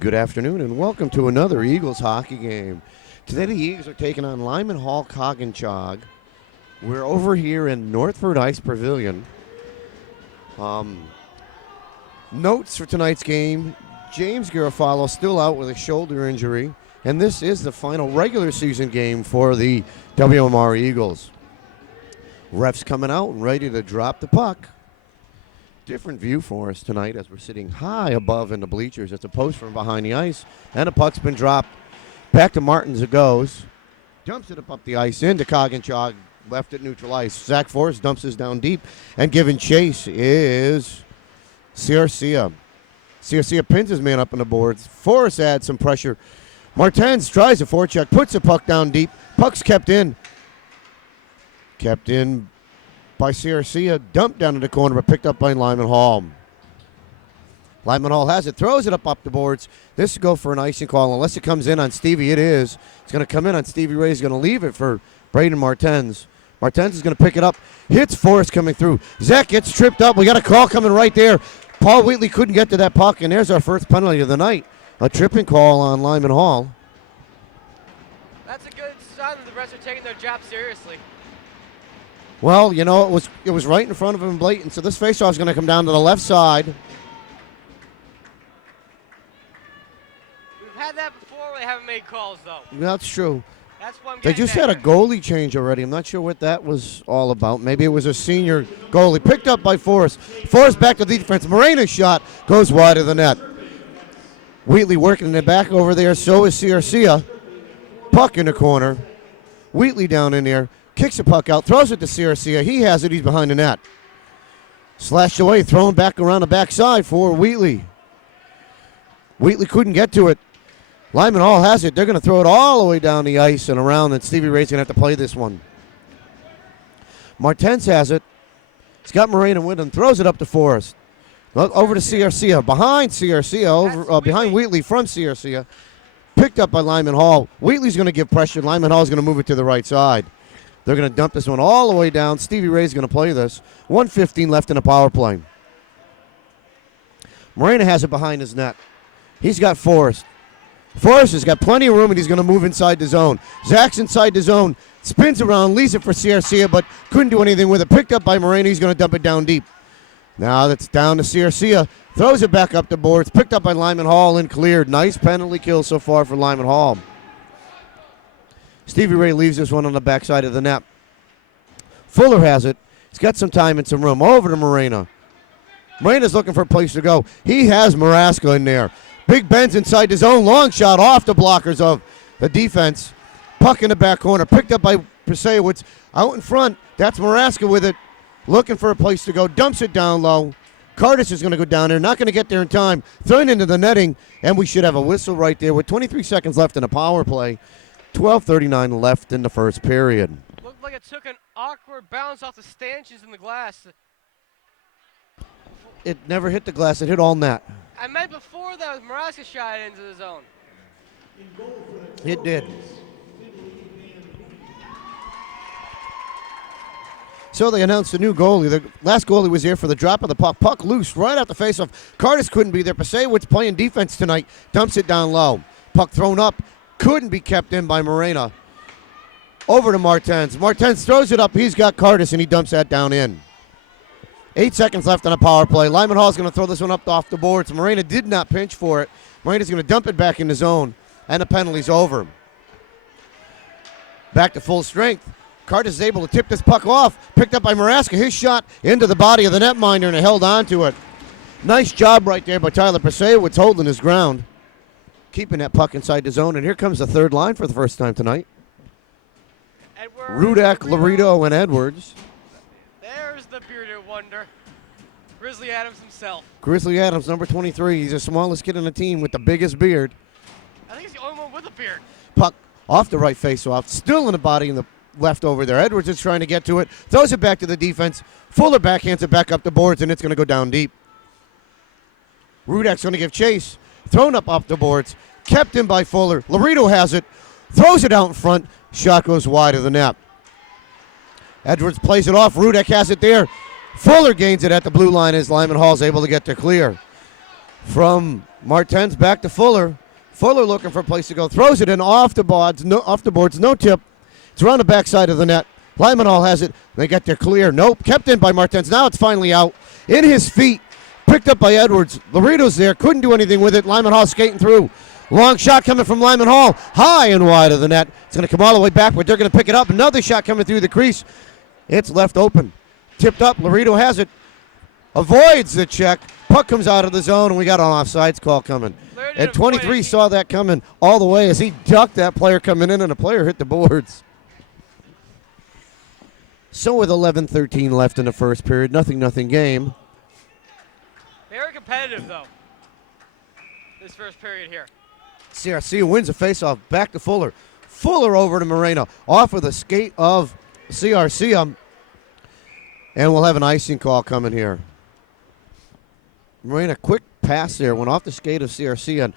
Good afternoon and welcome to another Eagles hockey game. Today the Eagles are taking on Lyman Hall Coggin-Chog. We're over here in Northford Ice Pavilion. Notes for tonight's game, James Garofalo still out with a shoulder injury, and this is the final regular season game for the WMR Eagles. Refs coming out and ready to drop the puck. Different view for us tonight as we're sitting high above in the bleachers. It's a post from behind the ice, and the puck's been dropped. Back to Martins it goes. Dumps it up the ice into Coggin-Chog, left at neutral ice. Zach Forrest dumps this down deep, and giving chase is Ciarcia. Ciarcia pins his man up on the boards. Forrest adds some pressure. Martins tries a forecheck, puts the puck down deep. Puck's kept in. Kept in by Ciarcia, dumped down in the corner, but picked up by Lyman Hall. Lyman Hall has it, throws it up the boards. This will go for an icing call, unless it comes in on Stevie. It is. It's going to come in on Stevie Ray. He's going to leave it for Braden Martins. Martins is going to pick it up. Hits Forrest coming through. Zach gets tripped up. We got a call coming right there. Paul Wheatley couldn't get to that puck, and there's our first penalty of the night. A tripping call on Lyman Hall. That's a good sign that the refs are taking their job seriously. Well, you know, it was right in front of him blatant, so this faceoff is going to come down to the left side. We've had that before where they haven't made calls, though. That's true. That's what I'm They getting just had a goalie change already. I'm not sure what that was all about. Maybe it was a senior goalie. Picked up by Forrest. Forrest back to the defense. Morena's shot goes wide of the net. Wheatley working in the back over there. So is Ciarcia. Puck in the corner. Wheatley down in there. Kicks the puck out. Throws it to Ciarcia. He has it. He's behind the net. Slashed away. Thrown back around the backside for Wheatley. Wheatley couldn't get to it. Lyman Hall has it. They're going to throw it all the way down the ice and around, and Stevie Ray's going to have to play this one. Martins has it. He's got Morena with him. Throws it up to Forrest. Over to Ciarcia. Behind Ciarcia. Behind Wheatley from Ciarcia. Picked up by Lyman Hall. Wheatley's going to give pressure. Lyman Hall's going to move it to the right side. They're going to dump this one all the way down. Stevie Ray's going to play this. 1:15 left in the power play. Morena has it behind his net. He's got Forrest. Forrest has got plenty of room, and he's going to move inside the zone. Zach's inside the zone. Spins around, leaves it for Ciarcia, but couldn't do anything with it. Picked up by Morena. He's going to dump it down deep. Now that's down to Ciarcia. Throws it back up the boards. Picked up by Lyman Hall and cleared. Nice penalty kill so far for Lyman Hall. Stevie Ray leaves this one on the backside of the net. Fuller has it. He's got some time and some room. Over to Morena. Morena's looking for a place to go. He has Maraska in there. Big Ben's inside his own. Long shot off the blockers of the defense. Puck in the back corner. Picked up by Prasewicz. Out in front. That's Maraska with it. Looking for a place to go. Dumps it down low. Curtis is going to go down there. Not going to get there in time. Thrown into the netting. And we should have a whistle right there with 23 seconds left in the power play. 12:39 left in the first period. Looked like it took an awkward bounce off the stanchions in the glass. It never hit the glass. It hit all net. I meant before that was Maraska shot into the zone. It did. So they announced a new goalie. The last goalie was here for the drop of the puck. Puck loose right out the faceoff. Curtis couldn't be there. Pasewicz playing defense tonight. Dumps it down low. Puck thrown up. Couldn't be kept in by Morena. Over to Martins. Martins throws it up. He's got Curtis, and he dumps that down in. 8 seconds left on a power play. Lyman Hall's going to throw this one up off the boards. Morena did not pinch for it. Morena's going to dump it back in the zone, and the penalty's over. Back to full strength. Curtis is able to tip this puck off. Picked up by Maraska. His shot into the body of the netminder, and held on to it. Nice job right there by Tyler Pasewicz holding his ground. Keeping that puck inside the zone, and here comes the third line for the first time tonight. Rudak, Laredo, and Edwards. There's the bearded wonder. Grizzly Adams himself. Grizzly Adams, number 23. He's the smallest kid on the team with the biggest beard. I think he's the only one with a beard. Puck off the right face-off, still in the body in the left over there. Edwards is trying to get to it, throws it back to the defense. Fuller backhands it back up the boards, and it's going to go down deep. Rudak's going to give chase. Thrown up off the boards. Kept in by Fuller. Laredo has it. Throws it out in front. Shot goes wide of the net. Edwards plays it off. Rudak has it there. Fuller gains it at the blue line as Lyman Hall's able to get to clear. from Martens back to Fuller. Fuller looking for a place to go. Throws it in off the boards. No tip. It's around the backside of the net. Lyman Hall has it. They get their clear. Nope. Kept in by Martens. Now it's finally out. In his feet. Picked up by Edwards. Laredo's there. Couldn't do anything with it. Lyman Hall skating through. Long shot coming from Lyman Hall. High and wide of the net. It's going to come all the way back, but they're going to pick it up. Another shot coming through the crease. It's left open. Tipped up. Laredo has it. Avoids the check. Puck comes out of the zone, and we got an offsides call coming. And 23 saw that coming all the way as he ducked that player coming in, and the player hit the boards. So with 11:13 left in the first period, nothing game. Very competitive, though, this first period here. CRC wins a faceoff back to Fuller. Fuller over to Moreno. Off of the skate of CRC. And we'll have an icing call coming here. Moreno, quick pass there. Went off the skate of CRC and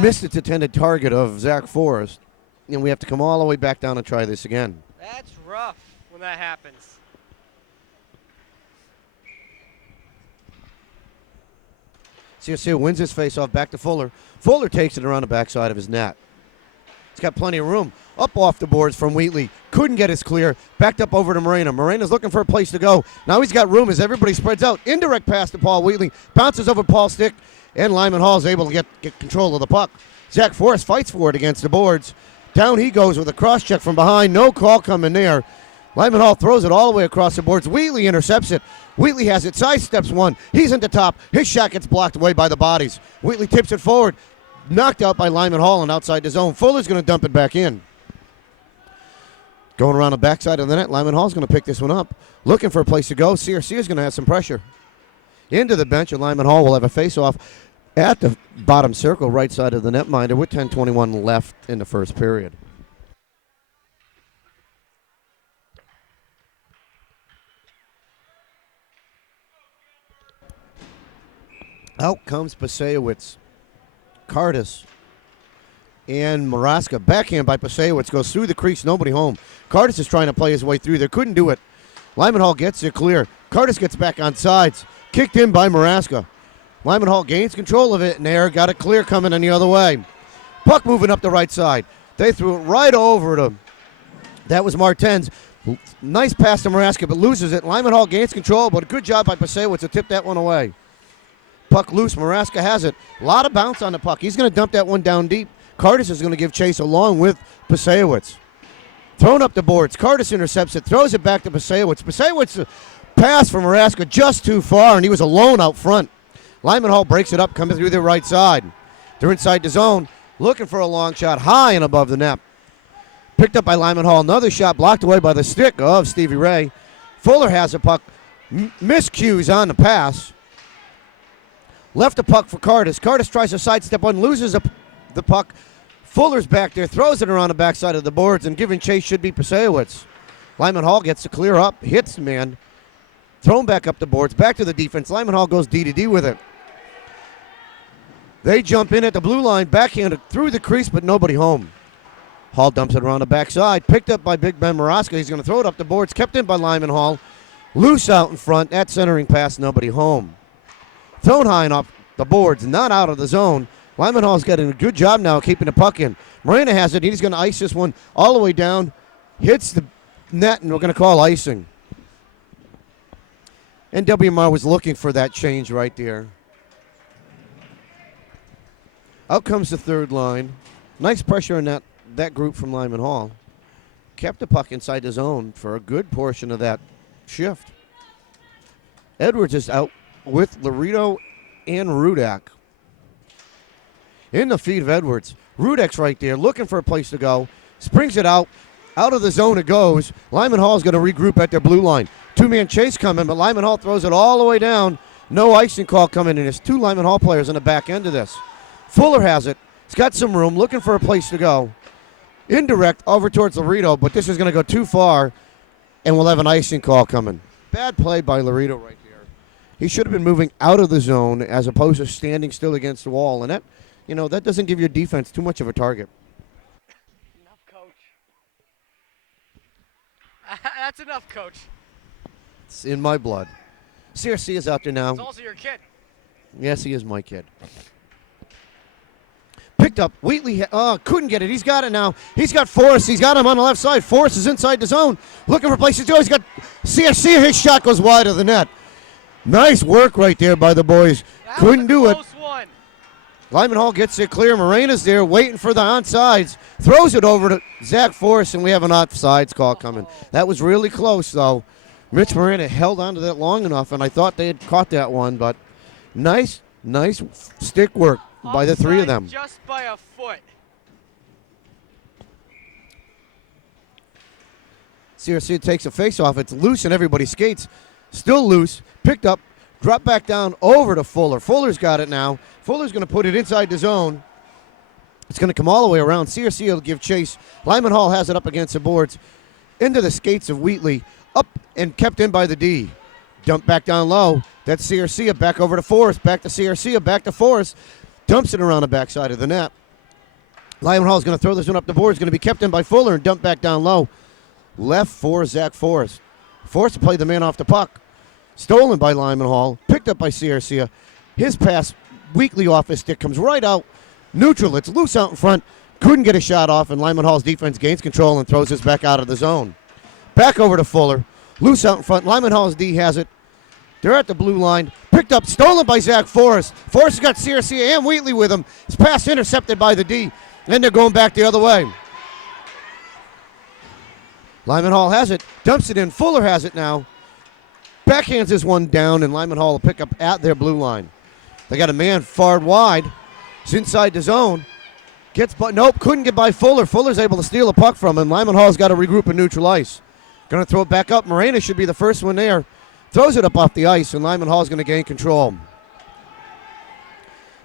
missed its intended target of Zach Forrest. And we have to come all the way back down and try this again. That's rough when that happens. CSU wins his faceoff back to Fuller. Fuller takes it around the backside of his net. He's got plenty of room. Up off the boards from Wheatley. Couldn't get his clear. Backed up over to Moreno. Moreno's looking for a place to go. Now he's got room as everybody spreads out. Indirect pass to Paul Wheatley. Bounces over Paul's stick. And Lyman Hall is able to get control of the puck. Zach Forrest fights for it against the boards. Down he goes with a cross check from behind. No call coming there. Lyman Hall throws it all the way across the boards. Wheatley intercepts it. Wheatley has it. Sidesteps one. He's into top. His shot gets blocked away by the bodies. Wheatley tips it forward. Knocked out by Lyman Hall and outside the zone. Fuller's going to dump it back in. Going around the backside of the net. Lyman Hall's going to pick this one up. Looking for a place to go. CRC is going to have some pressure. Into the bench, and Lyman Hall will have a face-off at the bottom circle, right side of the netminder, with 10:21 left in the first period. Out comes Pasewicz. Cardis and Maraska. Backhand by Pasewicz goes through the crease, nobody home. Cardis is trying to play his way through there. Couldn't do it. Lyman Hall gets it clear. Cardis gets back on sides. Kicked in by Maraska. Lyman Hall gains control of it in there. Got it clear coming in the other way. Puck moving up the right side. They threw it right over to, that was Martens. Nice pass to Maraska, but loses it. Lyman Hall gains control, but a good job by Pasewicz to tip that one away. Puck loose. Maraska has it. A lot of bounce on the puck. He's going to dump that one down deep. Cardis is going to give chase along with Pasewicz. Thrown up the boards. Cardis intercepts it. Throws it back to Pasewicz. Pasewicz pass from Maraska just too far, and he was alone out front. Lyman Hall breaks it up, coming through the right side. They're inside the zone. Looking for a long shot high and above the net. Picked up by Lyman Hall. Another shot blocked away by the stick of Stevie Ray. Fuller has a puck. Miscues on the pass. Left the puck for Cardis. Cardis tries to sidestep one, loses the puck. Fuller's back there, throws it around the backside of the boards, and giving chase should be Pasewicz. Lyman Hall gets to clear up, hits the man, thrown back up the boards, back to the defense. Lyman Hall goes D-to-D with it. They jump in at the blue line, backhanded through the crease, but nobody home. Hall dumps it around the backside, picked up by Big Ben Maraska. He's going to throw it up the boards, kept in by Lyman Hall. Loose out in front, that centering pass, nobody home. Thrown high and off the boards, not out of the zone. Lyman Hall's getting a good job now keeping the puck in. Moreno has it. He's going to ice this one all the way down. Hits the net, and we're going to call icing. And WMR was looking for that change right there. Out comes the third line. Nice pressure on that group from Lyman Hall. Kept the puck inside the zone for a good portion of that shift. Edwards is out with Laredo and Rudak. In the feet of Edwards. Rudak's right there, looking for a place to go. Springs it out. Out of the zone it goes. Lyman Hall's going to regroup at their blue line. Two-man chase coming, but Lyman Hall throws it all the way down. No icing call coming in. There's two Lyman Hall players on the back end of this. Fuller has it. He's got some room, looking for a place to go. Indirect over towards Laredo, but this is going to go too far, and we'll have an icing call coming. Bad play by Laredo right there. He should have been moving out of the zone as opposed to standing still against the wall, and that doesn't give your defense too much of a target. Enough, coach. That's enough, coach. It's in my blood. CRC is out there now. It's also your kid. Yes, he is my kid. Picked up. Wheatley couldn't get it. He's got it now. He's got Forrest. He's got him on the left side. Forrest is inside the zone. Looking for places to go. He's got CSC. His shot goes wide of the net. Nice work right there by the boys. Couldn't do it. One. Lyman Hall gets it clear. Morena's there waiting for the onside. Throws it over to Zach Forrest, and we have an offsides call coming. That was really close, though. Mitch Morena held on to that long enough, and I thought they had caught that one, but nice stick work by the three of them. Just by a foot. CRC takes a face-off. It's loose, and everybody skates. Still loose. Picked up. Dropped back down over to Fuller. Fuller's got it now. Fuller's going to put it inside the zone. It's going to come all the way around. CRC will give chase. Lyman Hall has it up against the boards. Into the skates of Wheatley. Up and kept in by the D. Dump back down low. That's CRC. Back over to Forrest. Back to CRC. Back to Forrest. Dumps it around the backside of the net. Lyman Hall is going to throw this one up the board. It's going to be kept in by Fuller and dumped back down low. Left for Zach Forrest. Forced to play the man off the puck. Stolen by Lyman Hall. Picked up by CRC. His pass, Wheatley off his stick, comes right out. Neutral. It's loose out in front. Couldn't get a shot off, and Lyman Hall's defense gains control and throws this back out of the zone. Back over to Fuller. Loose out in front. Lyman Hall's D has it. They're at the blue line. Picked up, stolen by Zach Forrest. Forrest has got CRC and Wheatley with him. His pass intercepted by the D, and they're going back the other way. Lyman Hall has it. Dumps it in. Fuller has it now. Backhands this one down, and Lyman Hall will pick up at their blue line. They got a man far wide. It's inside the zone. Nope, couldn't get by Fuller. Fuller's able to steal a puck from him. Lyman Hall's got to regroup in neutral ice. Going to throw it back up. Morena should be the first one there. Throws it up off the ice, and Lyman Hall's going to gain control.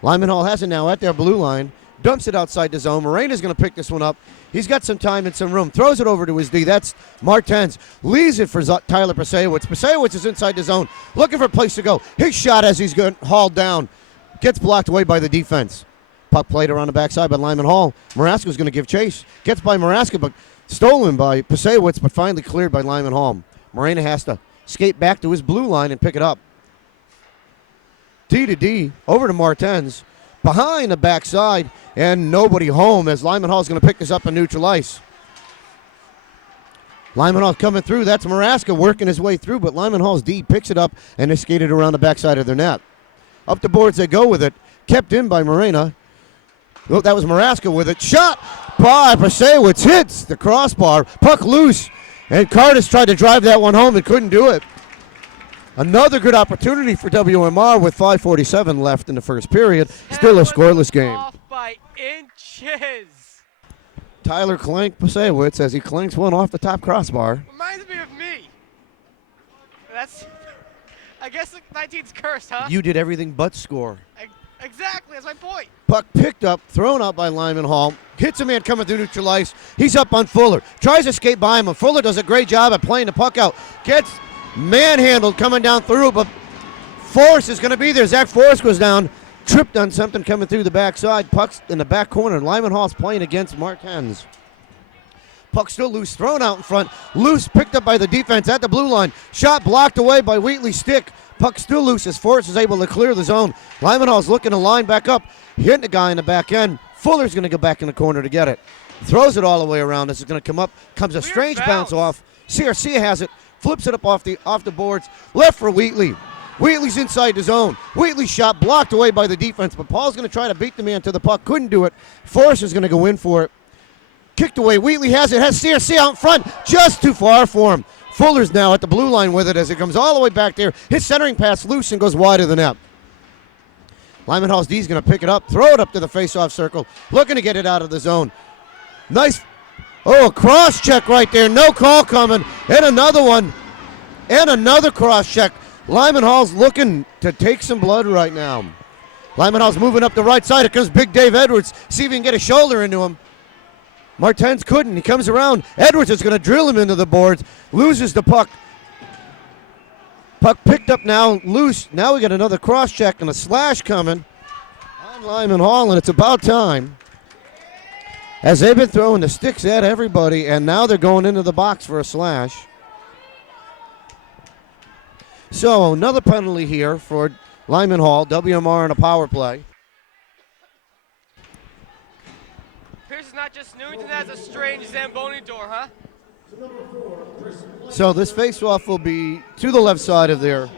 Lyman Hall has it now at their blue line. Dumps it outside the zone. Morena's going to pick this one up. He's got some time and some room. Throws it over to his D. That's Martens. Leaves it for Tyler Pasewicz. Pasewicz is inside the zone, looking for a place to go. His shot as he's hauled down gets blocked away by the defense. Puck played around the backside by Lyman Hall. Maraska's going to give chase. Gets by Maraska, but stolen by Pasewicz, but finally cleared by Lyman Hall. Morena has to skate back to his blue line and pick it up. D to D, over to Martens. Behind the backside, and nobody home as Lyman Hall's going to pick this up on neutral ice. Lyman Hall coming through. That's Maraska working his way through, but Lyman Hall's D picks it up and they skated around the backside of their net. Up the boards they go with it. Kept in by Morena. Oh, that was Maraska with it. Shot by Pasewicz. Hits the crossbar. Puck loose. And Cardis tried to drive that one home and couldn't do it. Another good opportunity for WMR with 5:47 left in the first period. Still a scoreless game. Off by inches. Tyler clanked Pasewicz as he clanks one off the top crossbar. Reminds me of me. I guess the 19's cursed, huh? You did everything but score. Exactly, that's my point. Puck picked up, thrown out by Lyman Hall. Hits a man coming through neutral ice. He's up on Fuller. Tries to skate by him, and Fuller does a great job at playing the puck out. Gets manhandled coming down through, but Forrest is going to be there. Zach Forrest goes down, tripped on something coming through the backside. Puck's in the back corner. Lyman Hall's playing against Martens. Puck still loose, thrown out in front. Loose, picked up by the defense at the blue line. Shot blocked away by Wheatley's stick. Puck still loose as Forrest is able to clear the zone. Lyman Hall's looking to line back up, hitting the guy in the back end. Fuller's going to go back in the corner to get it. Throws it all the way around. This is going to come up. Comes a strange bounce off. CRC has it. Flips it up off the boards. Left for Wheatley. Wheatley's inside the zone. Wheatley's shot blocked away by the defense, but Paul's going to try to beat the man to the puck. Couldn't do it. Forrest is going to go in for it. Kicked away. Wheatley has it. Has CRC out in front. Just too far for him. Fuller's now at the blue line with it as it comes all the way back there. His centering pass loose and goes wide of the net. Lyman Hall's D is going to pick it up, throw it up to the face-off circle, looking to get it out of the zone. Nice. Oh, a cross check right there. No call coming. And another one. And another cross check. Lyman Hall's looking to take some blood right now. Lyman Hall's moving up the right side. Here comes Big Dave Edwards. See if he can get a shoulder into him. Martens couldn't. He comes around. Edwards is going to drill him into the boards. Loses the puck. Puck picked up now, loose. Now we got another cross check and a slash coming on Lyman Hall, and it's about time. As they've been throwing the sticks at everybody, and now they're going into the box for a slash. So another penalty here for Lyman Hall, WMR on a power play. Pierce is not just Newington, that's a strange Zamboni door, huh? So this faceoff will be to the left side of their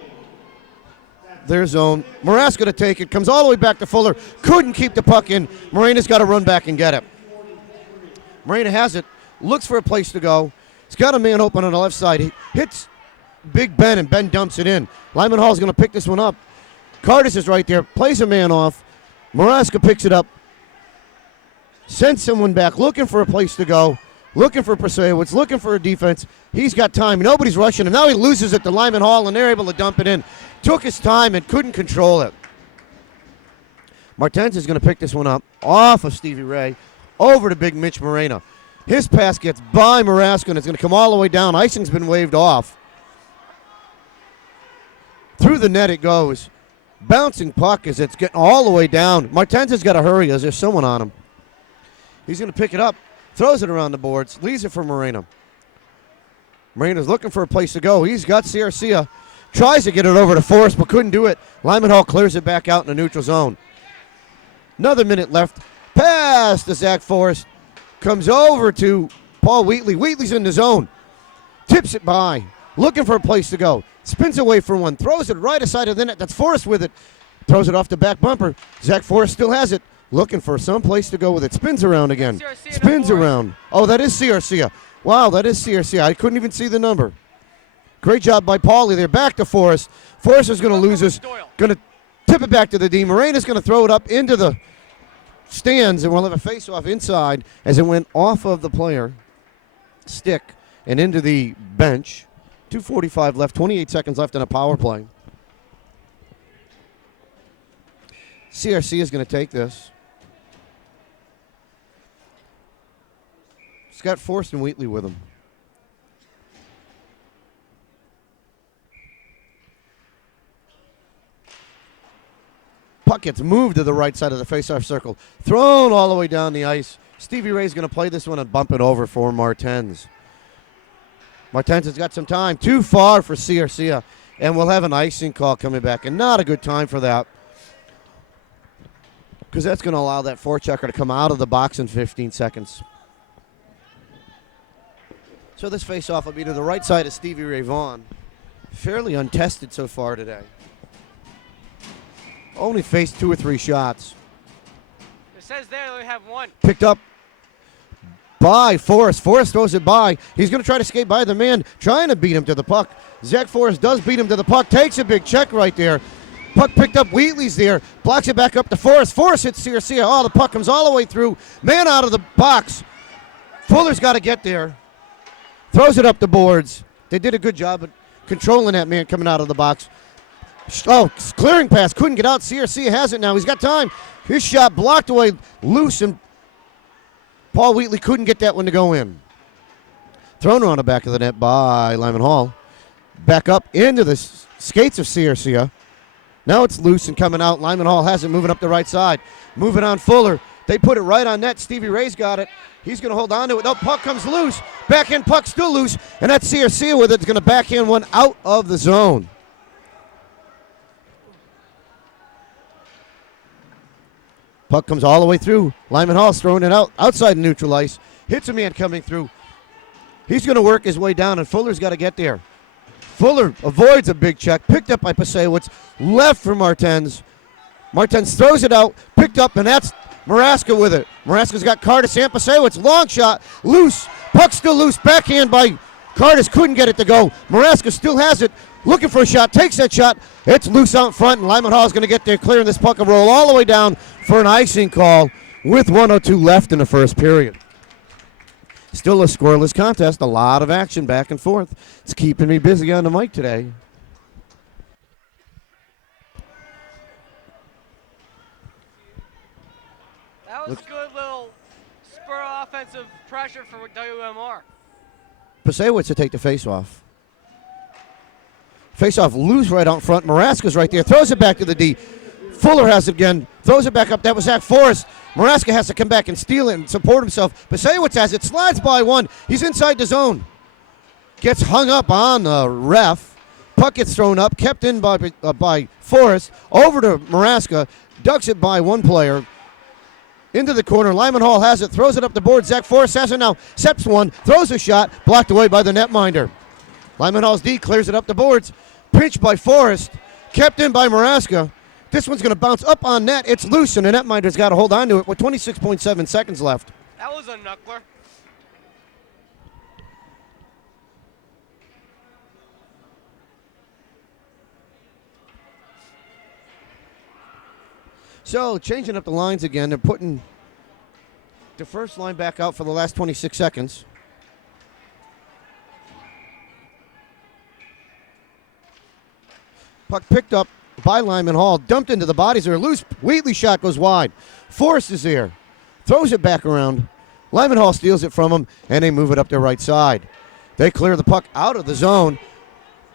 zone. Maraska to take it, comes all the way back to Fuller. Couldn't keep the puck in. Morena's got to run back and get it. Morena has it, looks for a place to go. He's got a man open on the left side. He hits Big Ben, and Ben dumps it in. Lyman Hall's going to pick this one up. Cardis is right there, plays a man off. Maraska picks it up, sends someone back, looking for a place to go, looking for Prasewicz, looking for a defense. He's got time. Nobody's rushing him. Now he loses it to Lyman Hall, and they're able to dump it in. Took his time and couldn't control it. Martens is going to pick this one up off of Stevie Ray over to big Mitch Morena. His pass gets by Maraska, and it's going to come all the way down. Icing's been waved off. Through the net it goes. Bouncing puck as it's getting all the way down. Martens has got to hurry as there's someone on him. He's going to pick it up, throws it around the boards, leaves it for Morena. Morena's looking for a place to go. He's got Ciarcia. Tries to get it over to Forrest, but couldn't do it. Lyman Hall clears it back out in the neutral zone. Another minute left. Pass to Zach Forrest. Comes over to Paul Wheatley. Wheatley's in the zone. Tips it by. Looking for a place to go. Spins away for one. Throws it right aside of the net. That's Forrest with it. Throws it off the back bumper. Zach Forrest still has it. Looking for some place to go with it. Spins around again. Spins around. Oh, that is Ciarcia. Wow, that is Ciarcia. I couldn't even see the number. Great job by Paulie there. Back to Forrest. Forrest is going to lose this. Going to tip it back to the D. Morena's going to throw it up into the stands, and we'll have a face-off inside as it went off of the player stick and into the bench. 2:45 left, 28 seconds left in a power play. CRC is going to take this. He's got Forrest and Wheatley with him. Puck gets moved to the right side of the faceoff circle. Thrown all the way down the ice. Stevie Ray's going to play this one and bump it over for Martens. Martens has got some time. Too far for Ciarcia. And we'll have an icing call coming back. And not a good time for that, because that's going to allow that forechecker to come out of the box in 15 seconds. So this faceoff will be to the right side of Stevie Ray Vaughn. Fairly untested so far today. Only faced 2 or 3 shots. It says there they only have one. Picked up by Forrest. Forrest throws it by. He's going to try to skate by the man, trying to beat him to the puck. Zach Forrest does beat him to the puck. Takes a big check right there. Puck picked up. Wheatley's there. Blocks it back up to Forrest. Forrest hits Ciarcia. Oh, the puck comes all the way through. Man out of the box. Fuller's got to get there. Throws it up the boards. They did a good job at controlling that man coming out of the box. Oh, clearing pass. Couldn't get out. Ciarcia has it now. He's got time. His shot blocked away loose, and Paul Wheatley couldn't get that one to go in. Thrown around the back of the net by Lyman Hall. Back up into the skates of Ciarcia. Now it's loose and coming out. Lyman Hall has it moving up the right side. Moving on Fuller. They put it right on net. Stevie Ray's got it. He's going to hold on to it. No, puck comes loose. Backhand puck still loose. And that's Ciarcia with it. It's going to backhand one out of the zone. Puck comes all the way through. Lyman Hall's throwing it out outside neutral ice. Hits a man coming through. He's going to work his way down, and Fuller's got to get there. Fuller avoids a big check. Picked up by Pasewicz. Left for Martens. Martens throws it out. Picked up, and that's Maraska with it. Maraska's got Cardis and Pasewicz. Long shot. Loose. Puck still loose. Backhand by Cardis. Couldn't get it to go. Maraska still has it. Looking for a shot. Takes that shot. It's loose out front, and Lyman Hall's going to get there, clearing this puck and roll all the way down for an icing call with 1:02 left in the first period. Still a scoreless contest. A lot of action back and forth. It's keeping me busy on the mic today. That was a good little spur offensive pressure for WMR. Pasewicz to take the faceoff. Faceoff loose right out front. Maraska's right there. Throws it back to the D. Fuller has it again. Throws it back up. That was Zach Forrest. Maraska has to come back and steal it and support himself. Pasewicz has it. Slides by one. He's inside the zone. Gets hung up on the ref. Puck Puck gets thrown up, kept in by Forrest, over to Maraska, ducks it by one player, into the corner. Lyman Hall has it, throws it up the board. Zach Forrest has it now, steps one, throws a shot, blocked away by the netminder. Lyman Hall's D clears it up the boards, pinched by Forrest, kept in by Maraska. This one's going to bounce up on net. It's loose, and the netminder's got to hold on to it with 26.7 seconds left. That was a knuckler. So, changing up the lines again. They're putting the first line back out for the last 26 seconds. Puck picked up by Lyman Hall, dumped into the bodies. They're loose. Wheatley shot goes wide. Forrest is there. Throws it back around. Lyman Hall steals it from him, and they move it up their right side. They clear the puck out of the zone.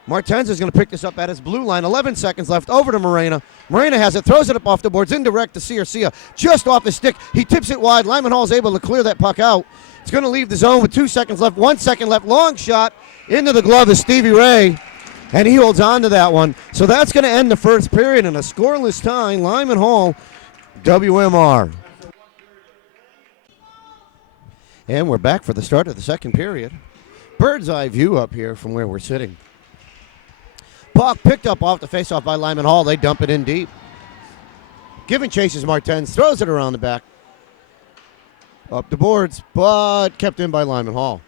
Martens is going to pick this up at his blue line. 11 seconds left. Over to Morena. Morena has it. Throws it up off the boards. Indirect to Garcia. Just off his stick. He tips it wide. Lyman Hall is able to clear that puck out. It's going to leave the zone with 2 seconds left. 1 second left. Long shot into the glove of Stevie Ray. And he holds on to that one. So that's going to end the first period in a scoreless tie. Lyman Hall, WMR. And we're back for the start of the second period. Bird's eye view up here from where we're sitting. Puck picked up off the faceoff by Lyman Hall. They dump it in deep. Giving chases Martens. Throws it around the back. Up the boards, but kept in by Lyman Hall.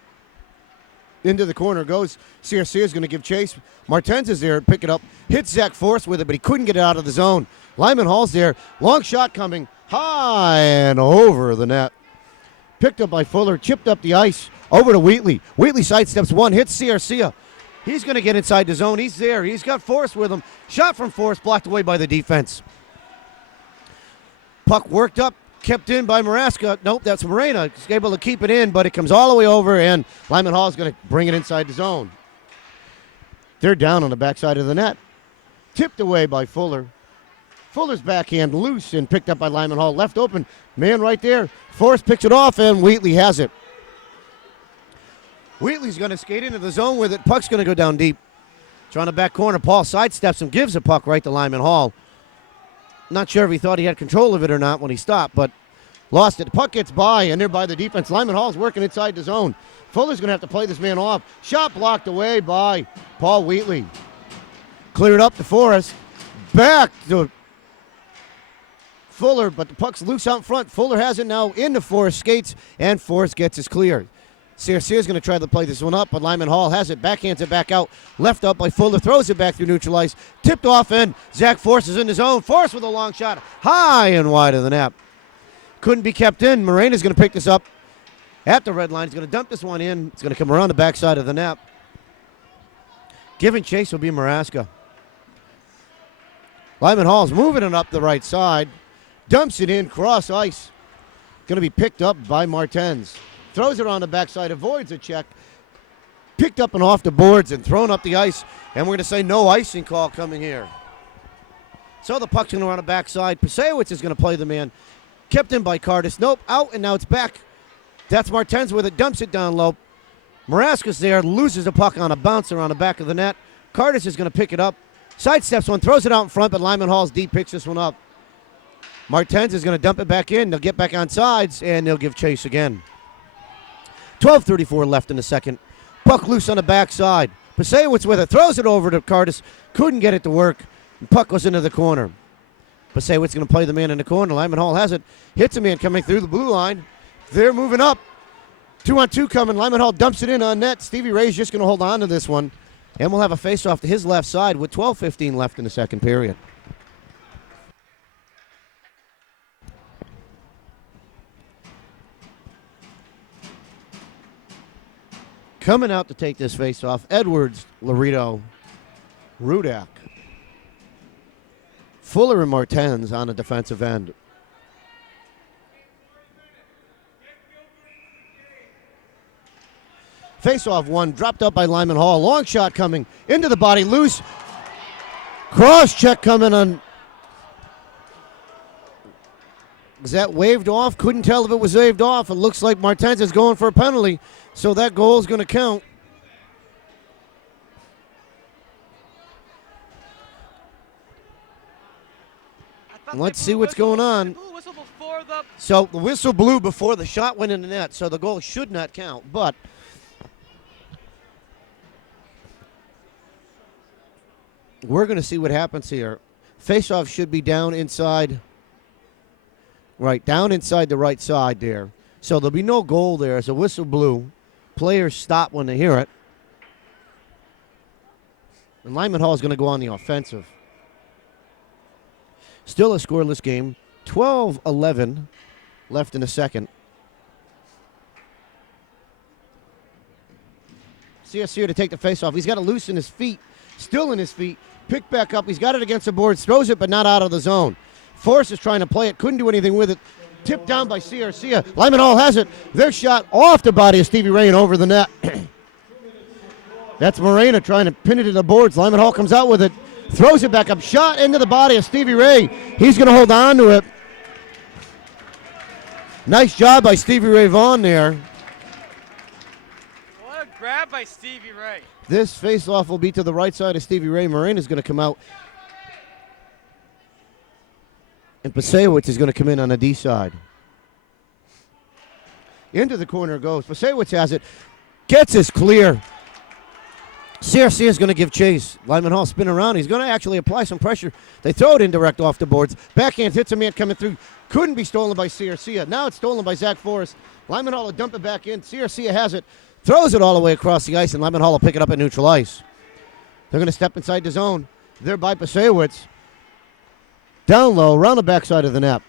Into the corner goes. Garcia is going to give chase. Martens is there, pick it up. Hits Zach Forrest with it, but he couldn't get it out of the zone. Lyman Hall's there. Long shot coming high and over the net. Picked up by Fuller, chipped up the ice. Over to Wheatley. Wheatley sidesteps one, hits Garcia. He's going to get inside the zone. He's there. He's got Forrest with him. Shot from Forrest, blocked away by the defense. Puck worked up, kept in by Maraska. Nope, that's Morena. He's able to keep it in, but it comes all the way over, and Lyman Hall is going to bring it inside the zone. They're down on the backside of the net. Tipped away by Fuller. Fuller's backhand loose and picked up by Lyman Hall. Left open. Man right there. Forrest picks it off, and Wheatley has it. Wheatley's going to skate into the zone with it. Puck's going to go down deep. Trying to back corner. Paul sidesteps him, gives the puck right to Lyman Hall. Not sure if he thought he had control of it or not when he stopped, but lost it. The puck gets by, and they're by the defense. Lyman Hall's working inside the zone. Fuller's going to have to play this man off. Shot blocked away by Paul Wheatley. Cleared up to Forrest. Back to Fuller, but the puck's loose out front. Fuller has it now into Forrest, skates, and Forrest gets his clear. Garcia's going to try to play this one up, but Lyman Hall has it, backhands it back out, left up by Fuller, throws it back through neutral ice, tipped off in. Zach Forrest is in his own. Forrest with a long shot, high and wide of the net. Couldn't be kept in. Morena's going to pick this up at the red line. He's going to dump this one in. It's going to come around the backside of the net. Giving chase will be Maraska. Lyman Hall's moving it up the right side. Dumps it in, cross ice. Going to be picked up by Martens. Throws it on the backside, avoids a check. Picked up and off the boards and thrown up the ice. And we're going to say no icing call coming here. So the puck's going to run the backside. Pasewicz is going to play the man. Kept in by Cardis. Nope, out, and now it's back. That's Martens with it, dumps it down low. Maraska's there, loses the puck on a bouncer on the back of the net. Cardis is going to pick it up. Sidesteps one, throws it out in front, but Lyman Hall's D picks this one up. Martens is going to dump it back in. They'll get back on sides, and they'll give chase again. 12:34 left in the second. Puck loose on the backside. Pasewicz with it, throws it over to Cardis. Couldn't get it to work. Puck goes into the corner. Pasewicz going to play the man in the corner. Lyman Hall has it. Hits a man coming through the blue line. They're moving up. 2-on-2 coming. Lyman Hall dumps it in on net. Stevie Ray's just going to hold on to this one. And we'll have a face-off to his left side with 12:15 left in the second period. Coming out to take this face-off, Edwards, Laredo, Rudak. Fuller and Martens on a defensive end. Face-off one, dropped up by Lyman Hall. Long shot coming into the body, loose. Cross check coming on. Is that waved off? Couldn't tell if it was waved off. It looks like Martens is going for a penalty, so that goal is going to count. Let's see what's going on. Whistle before the So the whistle blew before the shot went in the net, so the goal should not count. But we're going to see what happens here. Face-off should be down inside. Right, down inside the right side there. So there'll be no goal there as the whistle blew. Players stop when they hear it. And Lyman Hall is going to go on the offensive. Still a scoreless game. 12-11 left in the second. CSC to take the face-off. He's got it loose in his feet. Still in his feet. Picked back up. He's got it against the boards. Throws it, but not out of the zone. Forrest is trying to play it. Couldn't do anything with it. Tipped down by CRC. Lyman Hall has it. Their shot off the body of Stevie Ray and over the net. That's Morena trying to pin it to the boards. Lyman Hall comes out with it. Throws it back up. Shot into the body of Stevie Ray. He's going to hold on to it. Nice job by Stevie Ray Vaughn there. what a grab by Stevie Ray. This face-off will be to the right side of Stevie Ray. Morena's going to come out. And Pasewicz is going to come in on the D side. Into the corner goes. Pasewicz has it. Gets us clear. CRC is going to give chase. Lyman Hall spin around. He's going to actually apply some pressure. They throw it indirect off the boards. Backhand hits a man coming through. Couldn't be stolen by CRC. Now it's stolen by Zach Forrest. Lyman Hall will dump it back in. CRC has it. Throws it all the way across the ice, and Lyman Hall will pick it up at neutral ice. They're going to step inside the zone. There by Pasewicz. Down low, around the backside of the net.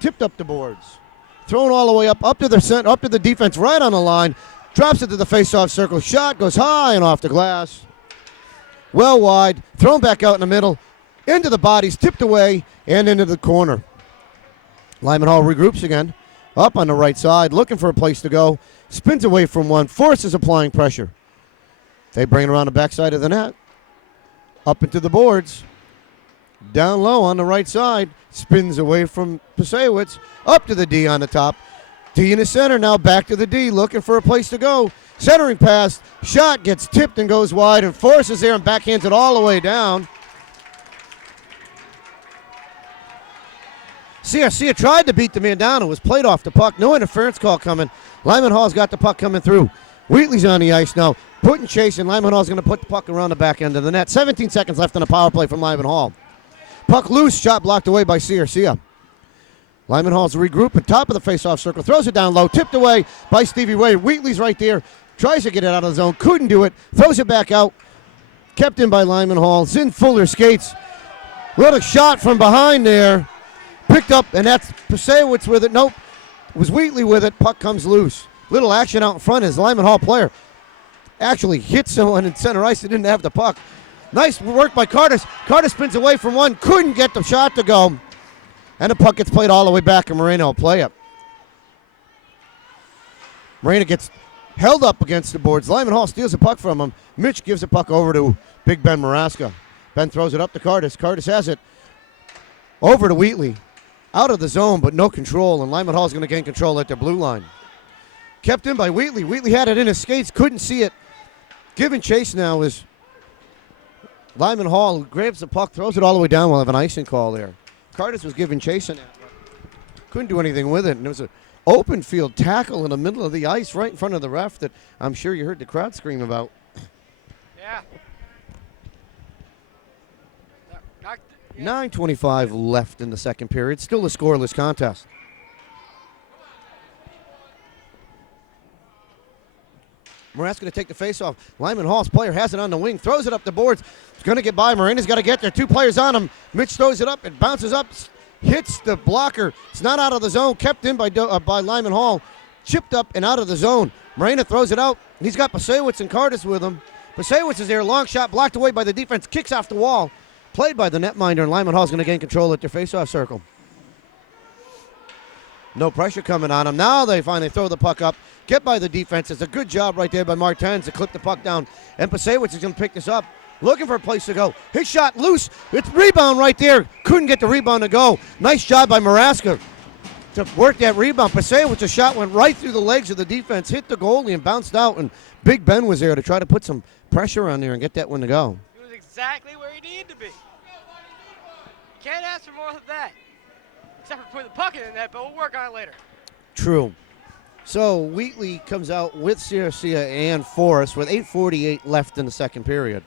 Tipped up the boards. Thrown all the way up to the center, up to the defense, right on the line. Drops it to the face-off circle. Shot goes high and off the glass. Well wide. Thrown back out in the middle. Into the bodies, tipped away, and into the corner. Lyman Hall regroups again. Up on the right side, looking for a place to go. Spins away from one. Forces applying pressure. They bring it around the backside of the net. Up into the boards. Down low on the right side. Spins away from Pasewicz. Up to the D on the top. D in the center now, back to the D, looking for a place to go. Centering pass. Shot gets tipped and goes wide, and Forrest is there and backhands it all the way down. CRC tried to beat the man down. It was played off the puck. No interference call coming. Lyman Hall's got the puck coming through. Wheatley's on the ice now. Putting chase, and Lyman Hall's going to put the puck around the back end of the net. 17 seconds left on a power play from Lyman Hall. Puck loose, shot blocked away by CRC. Lyman Hall's regrouping, top of the face-off circle, throws it down low, tipped away by Stevie Ray. Wheatley's right there, tries to get it out of the zone, couldn't do it, throws it back out, kept in by Lyman Hall. Zinn Fuller skates, little shot from behind there, picked up, and that's Pasewicz with it. Nope, it was Wheatley with it. Puck comes loose. Little action out in front as Lyman Hall player actually hit someone in center ice that didn't have the puck. Nice work by Carter. Carter spins away from one, couldn't get the shot to go. And the puck gets played all the way back, and Moreno will play it. Moreno gets held up against the boards. Lyman Hall steals the puck from him. Mitch gives the puck over to Big Ben Maraska. Ben throws it up to Cardis. Cardis has it over to Wheatley. Out of the zone, but no control, and Lyman Hall is going to gain control at their blue line. Kept in by Wheatley. Wheatley had it in his skates, couldn't see it. Giving chase now is Lyman Hall, who grabs the puck, throws it all the way down. We'll have an icing call there. Cardis was giving chase on that. Couldn't do anything with it, and it was an open field tackle in the middle of the ice right in front of the ref that I'm sure you heard the crowd scream about. Yeah. 9:25 left in the second period. Still a scoreless contest. Morass going to take the face-off. Lyman Hall's player has it on the wing, throws it up the boards. It's going to get by. Morena's got to get there. Two players on him. Mitch throws it up. It bounces up, hits the blocker. It's not out of the zone. Kept in by Lyman Hall. Chipped up and out of the zone. Morena throws it out. He's got Pasewicz and Cardis with him. Pasewicz is there. Long shot blocked away by the defense. Kicks off the wall. Played by the netminder, and Lyman Hall's going to gain control at their face-off circle. No pressure coming on him. Now they finally throw the puck up. Get by the defense. It's a good job right there by Martens to clip the puck down. And Pasewicz is going to pick this up. Looking for a place to go. His shot loose. It's rebound right there. Couldn't get the rebound to go. Nice job by Maraska to work that rebound. Pasewicz, a shot went right through the legs of the defense, hit the goalie and bounced out. And Big Ben was there to try to put some pressure on there and get that one to go. He was exactly where he needed to be. You can't ask for more than that. except for putting the puck in the net, but we'll work on it later. True. So Wheatley comes out with Siercia and Forrest with 8:48 left in the second period.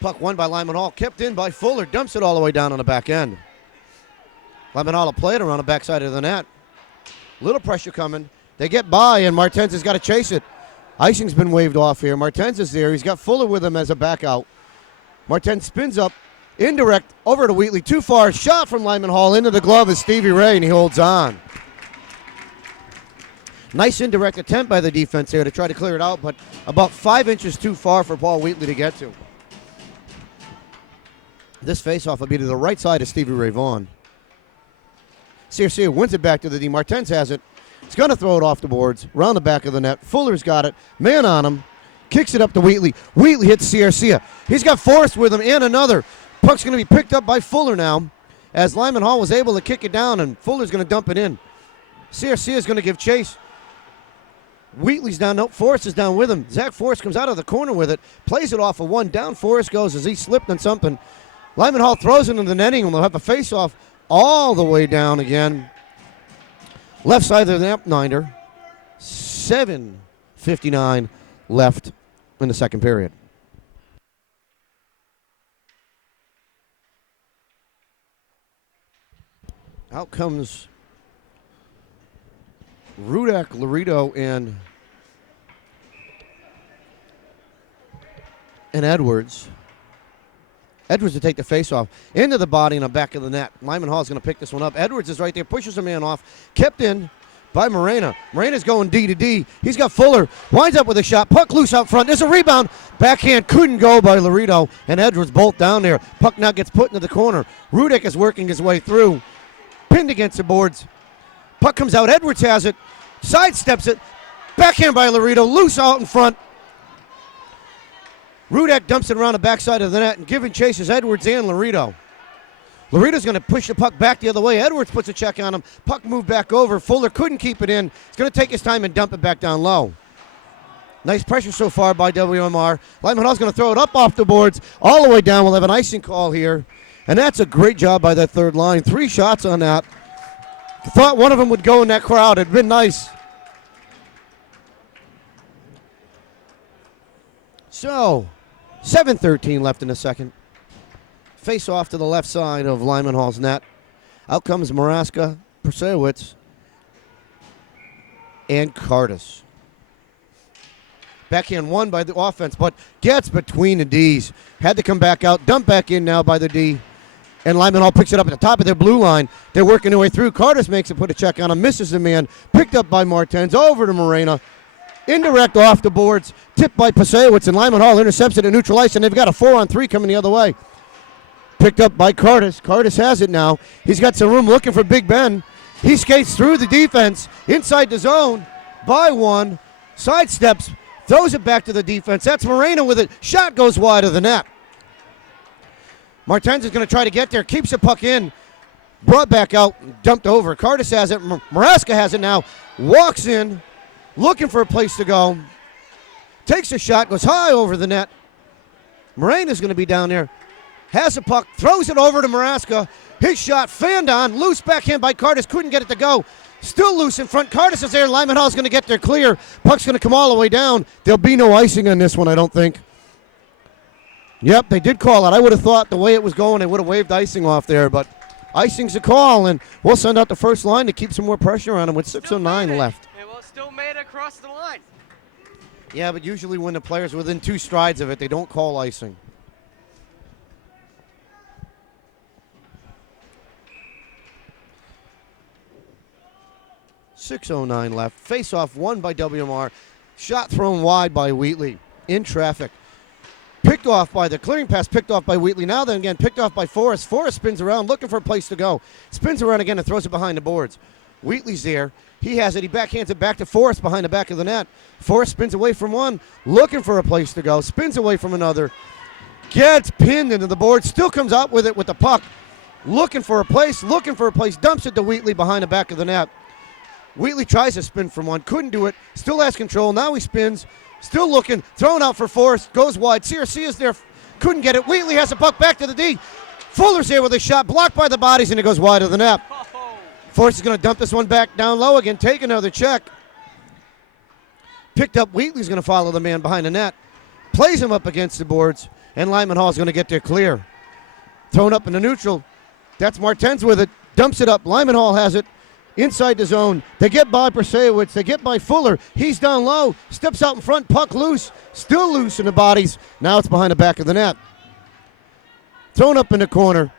Puck won by Lyman Hall, kept in by Fuller, dumps it all the way down on the back end. Lyman Hall will play it around the backside of the net. Little pressure coming. They get by, and Martens has got to chase it. Icing's been waved off here. Martens is there. He's got Fuller with him as a back out. Martens spins up, indirect, over to Wheatley. Too far. Shot from Lyman Hall into the glove of Stevie Ray, and he holds on. Nice indirect attempt by the defense there to try to clear it out, but about 5 inches too far for Paul Wheatley to get to. This faceoff will be to the right side of Stevie Ray Vaughan. Siercia wins it back to the D. Martens has it. He's going to throw it off the boards, around the back of the net. Fuller's got it. Man on him. Kicks it up to Wheatley. Wheatley hits Siercia. He's got Forrest with him and another. Puck's going to be picked up by Fuller now, as Lyman Hall was able to kick it down, and Fuller's going to dump it in. Siercia's going to give chase. Wheatley's down. Nope, Forrest is down with him. Zach Forrest comes out of the corner with it. Plays it off of one. Down Forrest goes as he slipped on something. Lyman Hall throws it into the netting, and they'll have a face-off all the way down again. Left side of the net, Niner. 7:59 left in the second period. Out comes Rudak, Laredo, and Edwards. Edwards to take the face-off into the body and the back of the net. Lyman Hall is going to pick this one up. Edwards is right there, pushes a man off, kept in by Morena. Morena's going D to D. He's got Fuller, winds up with a shot. Puck loose out front. There's a rebound. Backhand couldn't go by Laredo, and Edwards both down there. Puck now gets put into the corner. Rudick is working his way through. Pinned against the boards. Puck comes out. Edwards has it. Sidesteps it. Backhand by Laredo. Loose out in front. Rudak dumps it around the backside of the net, and giving chases Edwards and Laredo. Laredo's going to push the puck back the other way. Edwards puts a check on him. Puck moved back over. Fuller couldn't keep it in. He's going to take his time and dump it back down low. Nice pressure so far by WMR. Lyman Hall's going to throw it up off the boards all the way down. We'll have an icing call here. And that's a great job by that third line. 3 shots on that. Thought one of them would go in that crowd. It'd been nice. So, 7:13 left in the second. Face off to the left side of Lyman Hall's net. Out comes Maraska, Persewitz, and Cardis. Backhand won by the offense, but gets between the Ds. Had to come back out. Dumped back in now by the D. And Lyman Hall picks it up at the top of their blue line. They're working their way through. Cardis makes it, put a check on him. Misses the man. Picked up by Martens. Over to Morena. Indirect off the boards. Tipped by Pasewicz, and Lyman Hall intercepts it at neutral ice, and they've got a 4-on-3 coming the other way. Picked up by Cardis. Cardis has it now. He's got some room looking for Big Ben. He skates through the defense, inside the zone, by one, sidesteps, throws it back to the defense. That's Morena with it. Shot goes wide of the net. Martens is going to try to get there, keeps the puck in, brought back out, dumped over. Cardis has it. Maraska has it now. Walks in, looking for a place to go. Takes a shot, goes high over the net. Morena's going to be down there. Has the puck, throws it over to Maraska. His shot fanned on, loose backhand by Cardis, couldn't get it to go. Still loose in front. Cardis is there. Lyman Hall's going to get there clear. Puck's going to come all the way down. There'll be no icing on this one, I don't think. Yep, they did call it. I would have thought the way it was going, they would have waved icing off there, but icing's a call, and we'll send out the first line to keep some more pressure on them with 6:09 left. Well, still made it across the line. Yeah, but usually when the player's within 2 strides of it, they don't call icing. .609 left. Face-off won by WMR. Shot thrown wide by Wheatley. In traffic. Picked off by the clearing pass, picked off by Wheatley. Now then again, picked off by Forrest. Forrest spins around, looking for a place to go. Spins around again and throws it behind the boards. Wheatley's there. He has it. He backhands it back to Forrest behind the back of the net. Forrest spins away from one, looking for a place to go. Spins away from another. Gets pinned into the board. Still comes out with it with the puck. Looking for a place. Dumps it to Wheatley behind the back of the net. Wheatley tries to spin from one. Couldn't do it. Still has control. Now he spins. Still looking. Thrown out for Forrest. Goes wide. Siercia is there. Couldn't get it. Wheatley has the puck back to the D. Fuller's there with a shot, blocked by the bodies, and it goes wide of the net. Forrest is going to dump this one back down low again, take another check. Picked up, Wheatley's going to follow the man behind the net. Plays him up against the boards, and Lyman Hall is going to get there clear. Thrown up in the neutral. That's Martens with it. Dumps it up. Lyman Hall has it inside the zone. They get by Persewicz. They get by Fuller. He's down low. Steps out in front. Puck loose. Still loose in the bodies. Now it's behind the back of the net. Thrown up in the corner.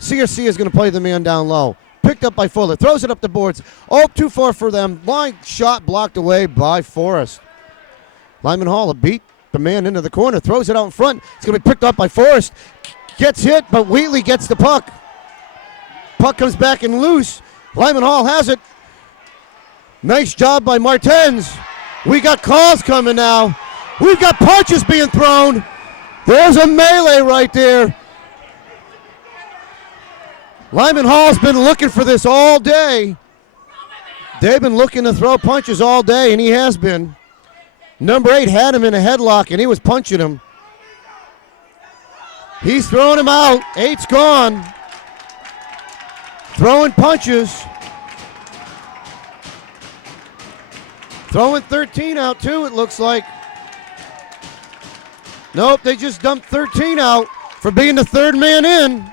CRC is going to play the man down low. Picked up by Fuller. Throws it up the boards. Oh, too far for them. Line shot blocked away by Forrest. Lyman Hall beat the man into the corner. Throws it out in front. It's going to be picked up by Forrest. Gets hit, but Wheatley gets the puck. Puck comes back and loose. Lyman Hall has it. Nice job by Martens. We got calls coming now. We've got punches being thrown. There's a melee right there. Lyman Hall's been looking for this all day. They've been looking to throw punches all day, and he has been. Number 8 had him in a headlock, and he was punching him. He's throwing him out. 8's gone. Throwing punches. Throwing 13 out, too, it looks like. Nope, they just dumped 13 out for being the third man in.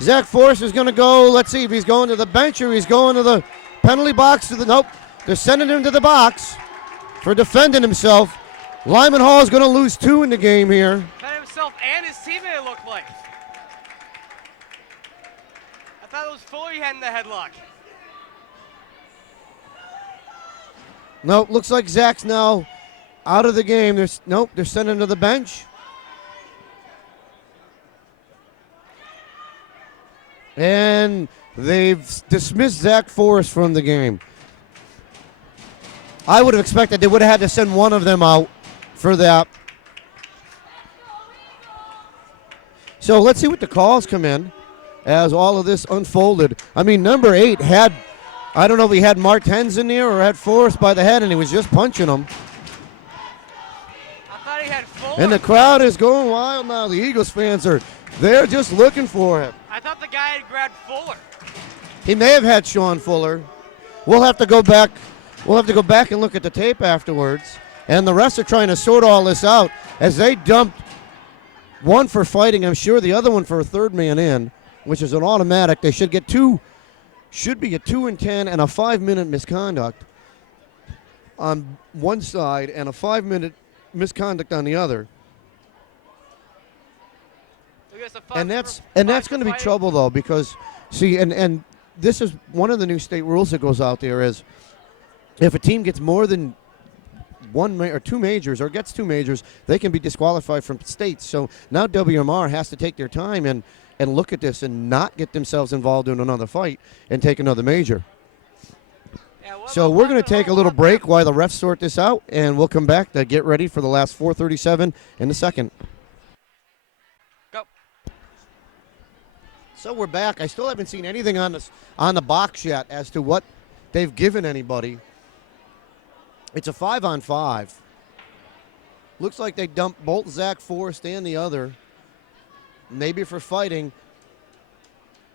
Zach Forrest is going to go, let's see if he's going to the bench or he's going to the penalty box. Nope, they're sending him to the box for defending himself. Lyman Hall is going to lose 2 in the game here. Defending himself and his teammate, it looked like. I thought it was Fuller he had in the headlock. Nope, looks like Zach's now out of the game. Nope, they're sending him to the bench. And they've dismissed Zach Forrest from the game. I would have expected they would have had to send one of them out for that. So let's see what the calls come in as all of this unfolded. I mean, number 8 had, I don't know if he had Martens in there or had Forrest by the head, and he was just punching him. I thought he had Fuller. And the crowd is going wild now. The Eagles fans they're just looking for him. I thought the guy had grabbed Fuller. He may have had Sean Fuller. We'll have to go back. We'll have to go back and look at the tape afterwards. And the refs are trying to sort all this out as they dumped one for fighting, I'm sure, the other one for a third man in, which is an automatic. They should get 2, should be a 2 and 10 and a 5-minute misconduct on one side and a 5-minute misconduct on the other. And that's going to be trouble, though, because, see, and this is one of the new state rules that goes out there is if a team gets more than 1 or 2 majors or gets 2 majors, they can be disqualified from states. So now WMR has to take their time and look at this and not get themselves involved in another fight and take another major. Yeah, so we're going to take a little break while the refs sort this out, and we'll come back to get ready for the last 4:37 in the second. So we're back. I still haven't seen anything on the box yet as to what they've given anybody. It's a 5-on-5. Looks like they dumped both Zach Forrest and the other. Maybe for fighting.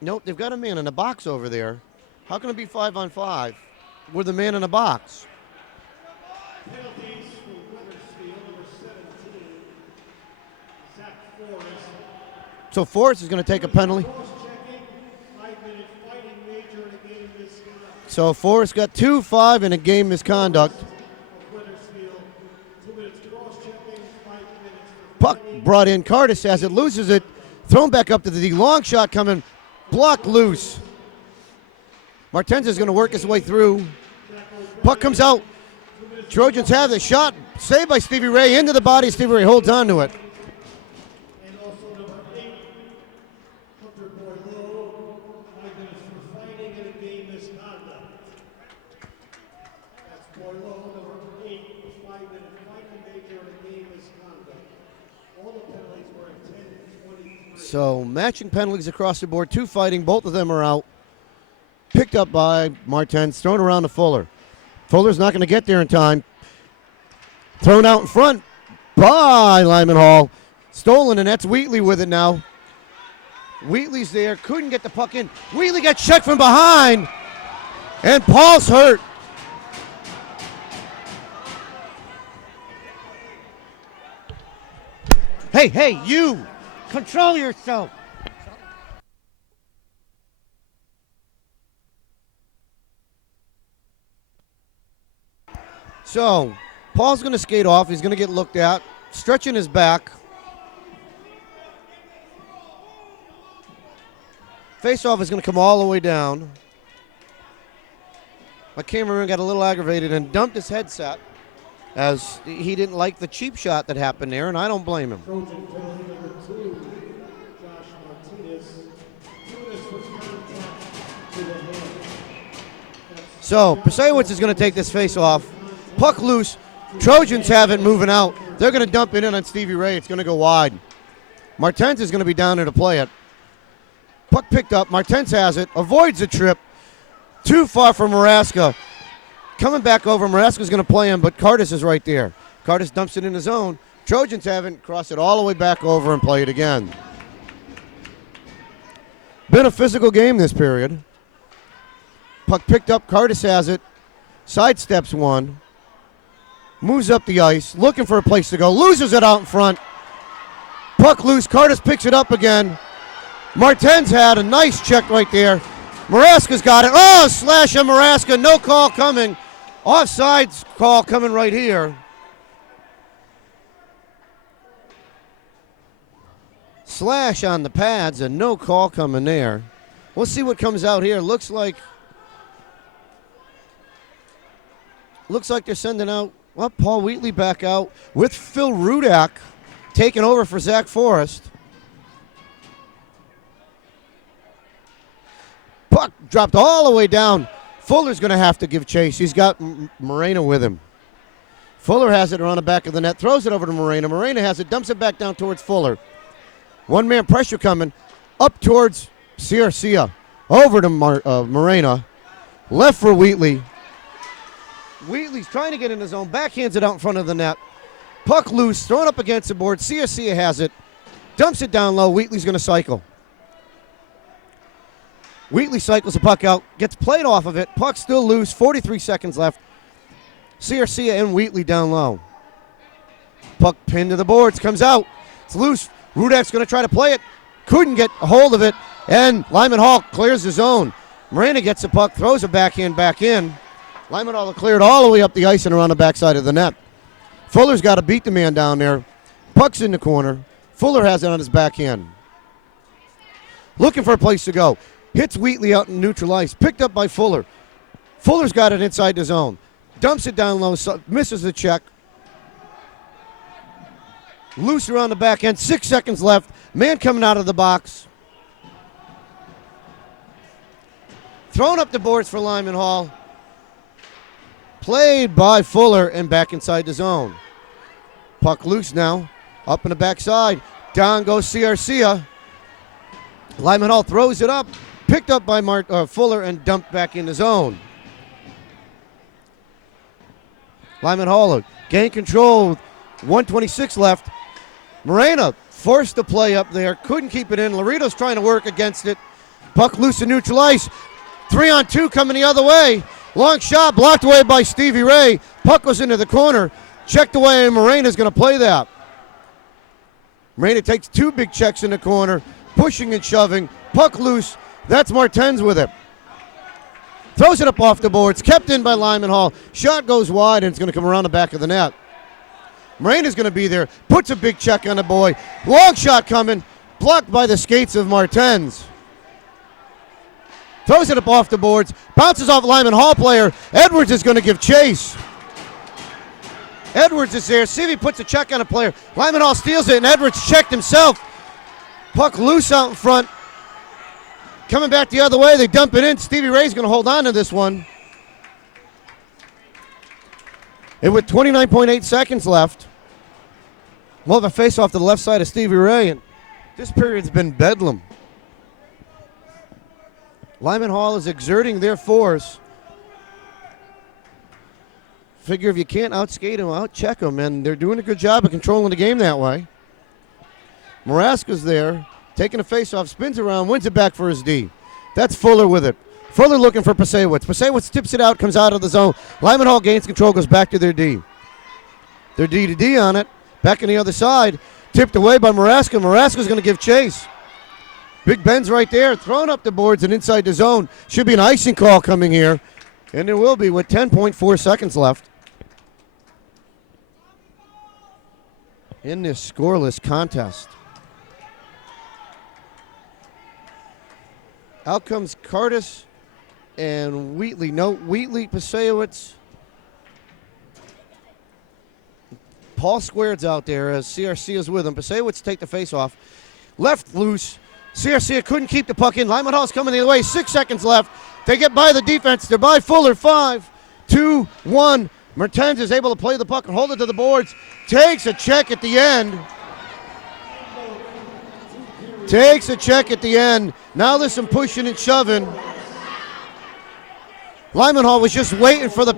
Nope, they've got a man in the box over there. How can it be 5-on-5 with the man in the box? Penalties for Wethersfield, number 17, Zach Forrest. So Forrest is going to take a penalty. So Forrest got 2-5 in a game misconduct. Puck brought in. Curtis has it, loses it, thrown back up to the D. Long shot coming, blocked loose. Martens is going to work his way through. Puck comes out. Trojans have the shot, saved by Stevie Ray into the body. Stevie Ray holds on to it. So matching penalties across the board. 2 fighting. Both of them are out. Picked up by Martens. Thrown around to Fuller. Fuller's not going to get there in time. Thrown out in front by Lyman Hall. Stolen, and that's Wheatley with it now. Wheatley's there, couldn't get the puck in. Wheatley got checked from behind, and Paul's hurt. Hey, you! Control yourself! So, Paul's going to skate off. He's going to get looked at, stretching his back. Face-off is going to come all the way down. My cameraman got a little aggravated and dumped his headset as he didn't like the cheap shot that happened there, and I don't blame him. Trojan penalty number 2, Josh Martinez. Doing this with contact to the head. So, Pasewicz is going to take this face-off. Puck loose. Trojans have it moving out. They're going to dump it in on Stevie Ray. It's going to go wide. Martens is going to be down there to play it. Puck picked up. Martens has it. Avoids the trip. Too far from Maraska. Coming back over. Maraska's going to play him, but Cardis is right there. Cardis dumps it in his zone. Trojans haven't crossed it all the way back over and play it again. Been a physical game this period. Puck picked up. Cardis has it. Sidesteps one. Moves up the ice. Looking for a place to go. Loses it out in front. Puck loose. Cardis picks it up again. Martens had a nice check right there. Maraska's got it. Oh, slash on Maraska. No call coming. Offsides call coming right here. Slash on the pads and no call coming there. We'll see what comes out here. Looks like they're sending out, well, Paul Wheatley back out with Phil Rudak taking over for Zach Forrest. Puck dropped all the way down. Fuller's going to have to give chase. He's got Moreno with him. Fuller has it around the back of the net, throws it over to Moreno. Moreno has it, dumps it back down towards Fuller. One-man pressure coming up towards Garcia. Over to Moreno. Left for Wheatley. Wheatley's trying to get in his zone. Backhands it out in front of the net. Puck loose, thrown up against the board. Garcia has it. Dumps it down low. Wheatley's going to cycle. Wheatley cycles the puck out, gets played off of it. Puck still loose, 43 seconds left. Garcia and Wheatley down low. Puck pinned to the boards, comes out. It's loose. Rudak's going to try to play it. Couldn't get a hold of it. And Lyman Hall clears the zone. Moreno gets the puck, throws a backhand back in. Lyman Hall cleared all the way up the ice and around the backside of the net. Fuller's got to beat the man down there. Puck's in the corner. Fuller has it on his backhand. Looking for a place to go. Hits Wheatley out in neutral ice. Picked up by Fuller. Fuller's got it inside the zone. Dumps it down low. Misses the check. Loose around the back end. 6 seconds left. Man coming out of the box. Thrown up the boards for Lyman Hall. Played by Fuller and back inside the zone. Puck loose now. Up in the backside. Down goes Garcia. Lyman Hall throws it up. Picked up by Fuller and dumped back in the zone. Lyman Hall gained control. 1:26 left. Moreno forced the play up there. Couldn't keep it in. Laredo's trying to work against it. Puck loose in neutral ice. 3-on-2 coming the other way. Long shot blocked away by Stevie Ray. Puck goes into the corner. Checked away, and Moreno's going to play that. Moreno takes 2 big checks in the corner. Pushing and shoving. Puck loose. That's Martens with it. Throws it up off the boards. Kept in by Lyman Hall. Shot goes wide, and it's going to come around the back of the net. Moreno's going to be there. Puts a big check on the boy. Long shot coming. Blocked by the skates of Martens. Throws it up off the boards. Bounces off Lyman Hall player. Edwards is going to give chase. Edwards is there. See if he puts a check on a player. Lyman Hall steals it, and Edwards checked himself. Puck loose out in front. Coming back the other way, they dump it in. Stevie Ray's going to hold on to this one. And with 29.8 seconds left, we'll have a face-off to the left side of Stevie Ray, and this period's been bedlam. Lyman Hall is exerting their force. figure if you can't outskate them, out-check them, and they're doing a good job of controlling the game that way. Maraska's there, taking a face-off, spins around, wins it back for his D. That's Fuller with it. Fuller looking for Pasewicz. Pasewicz tips it out, comes out of the zone. Lyman Hall gains control, goes back to their D. Their D to D on it. Back on the other side. Tipped away by Maraska. Maraska's going to give chase. Big Ben's right there, throwing up the boards and inside the zone. Should be an icing call coming here. And there will be with 10.4 seconds left. In this scoreless contest. Out comes Curtis and Wheatley. No, Wheatley, Pasewicz. Paul Squared's out there as CRC is with him. Pasewicz take the face off. Left loose. CRC couldn't keep the puck in. Lyman Hall's coming the other way. 6 seconds left. They get by the defense. They're by Fuller. 5, 2, 1. Mertens is able to play the puck and hold it to the boards. Takes a check at the end. Takes a check at the end. Now there's some pushing and shoving. Lyman Hall was just waiting for the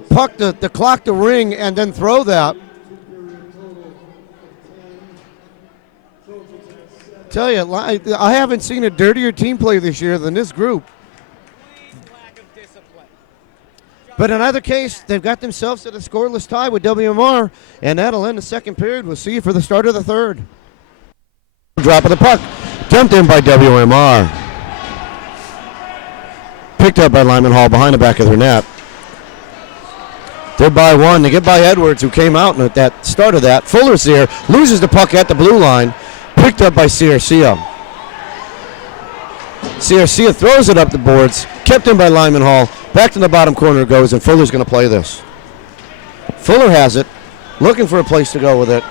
puck, the clock to ring and then throw that. Tell you, I haven't seen a dirtier team play this year than this group. But in either case, they've got themselves at a scoreless tie with WMR, and that'll end the second period. We'll see you for the start of the third. Drop of the puck, dumped in by WMR. Picked up by Lyman Hall behind the back of their net. They're by one. They get by Edwards, who came out at that start of that. Fuller's there, loses the puck at the blue line. Picked up by Ciarcia. Ciarcia throws it up the boards, kept in by Lyman Hall. Back to the bottom corner it goes, and Fuller's going to play this. Fuller has it, looking for a place to go with it.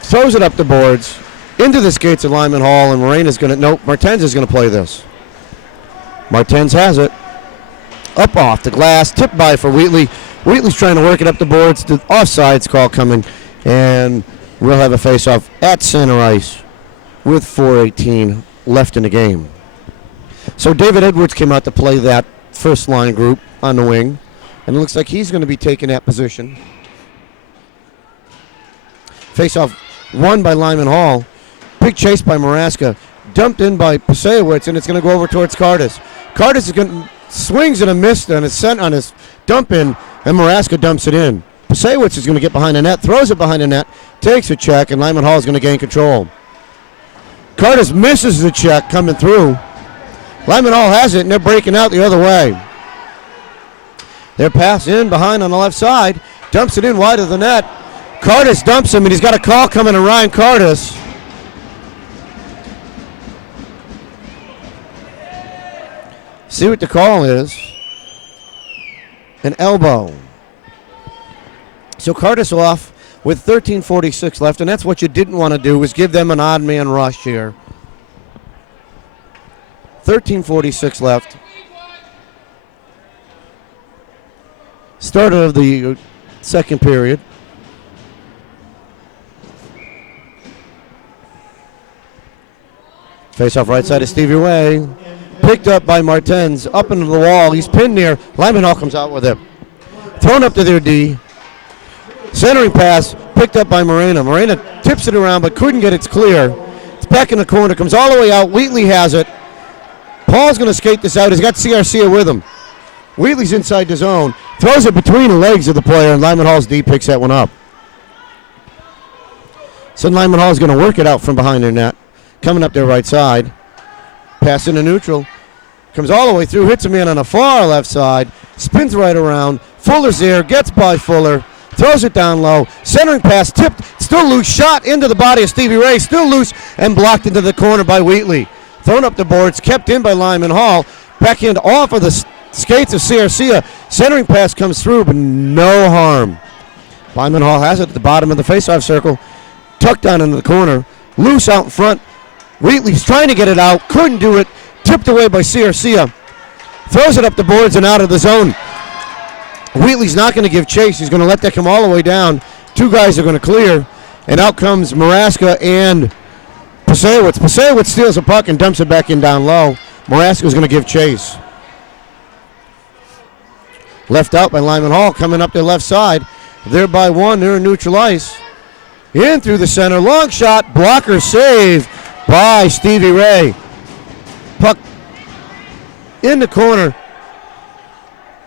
Throws it up the boards, into the skates of Lyman Hall, and Martens is going to play this. Martens has it. Up off the glass, tipped by for Wheatley. Wheatley's trying to work it up the boards. The offsides call coming, and we'll have a face-off at center ice with 4:18 left in the game. So David Edwards came out to play that first line group on the wing, and it looks like he's going to be taking that position. Face-off won by Lyman Hall. Big chase by Maraska. Dumped in by Pasewicz, and it's going to go over towards Cardis. Cardis is going to swings and a miss and is sent on his dump in, and Maraska dumps it in. Pasewicz is going to get behind the net, throws it behind the net, takes a check, and Lyman Hall is going to gain control. Cardis misses the check coming through. Lyman Hall has it, and they're breaking out the other way. Their pass in behind on the left side, dumps it in wide of the net. Cardis dumps him, and he's got a call coming to Ryan Cardis. See what the call is. An elbow. So Cardis off with 13:46 left, and that's what you didn't want to do, was give them an odd man rush here. 13:46 left. Start of the second period. Face off right side of Stevie Way. Picked up by Martens, up into the wall. He's pinned near. Lyman Hall comes out with it. Thrown up to their D. Centering pass, picked up by Morena. Morena tips it around, but couldn't get it clear. It's back in the corner, comes all the way out. Wheatley has it. Paul's going to skate this out. He's got Ciarcia with him. Wheatley's inside the zone. Throws it between the legs of the player, and Lyman Hall's D picks that one up. So Lyman Hall's going to work it out from behind their net. Coming up their right side. Pass into neutral. Comes all the way through, hits a man on the far left side. Spins right around. Fuller's there, gets by Fuller. Throws it down low. Centering pass, tipped, still loose. Shot into the body of Stevie Ray. Still loose and blocked into the corner by Wheatley. Thrown up the boards, kept in by Lyman Hall. Backhand off of the skates of Ciarcia. Centering pass comes through, but no harm. Lyman Hall has it at the bottom of the faceoff circle. Tucked down into the corner. Loose out in front. Wheatley's trying to get it out. Couldn't do it. Tipped away by Ciarcia. Throws it up the boards and out of the zone. Wheatley's not going to give chase. He's going to let that come all the way down. Two guys are going to clear. And out comes Maraska and Pasewicz. Pasewicz steals a puck and dumps it back in down low. Maraska's going to give chase. Left out by Lyman Hall, coming up their left side. They're by one, they're in neutral ice. In through the center, long shot, blocker save by Stevie Ray. Puck in the corner.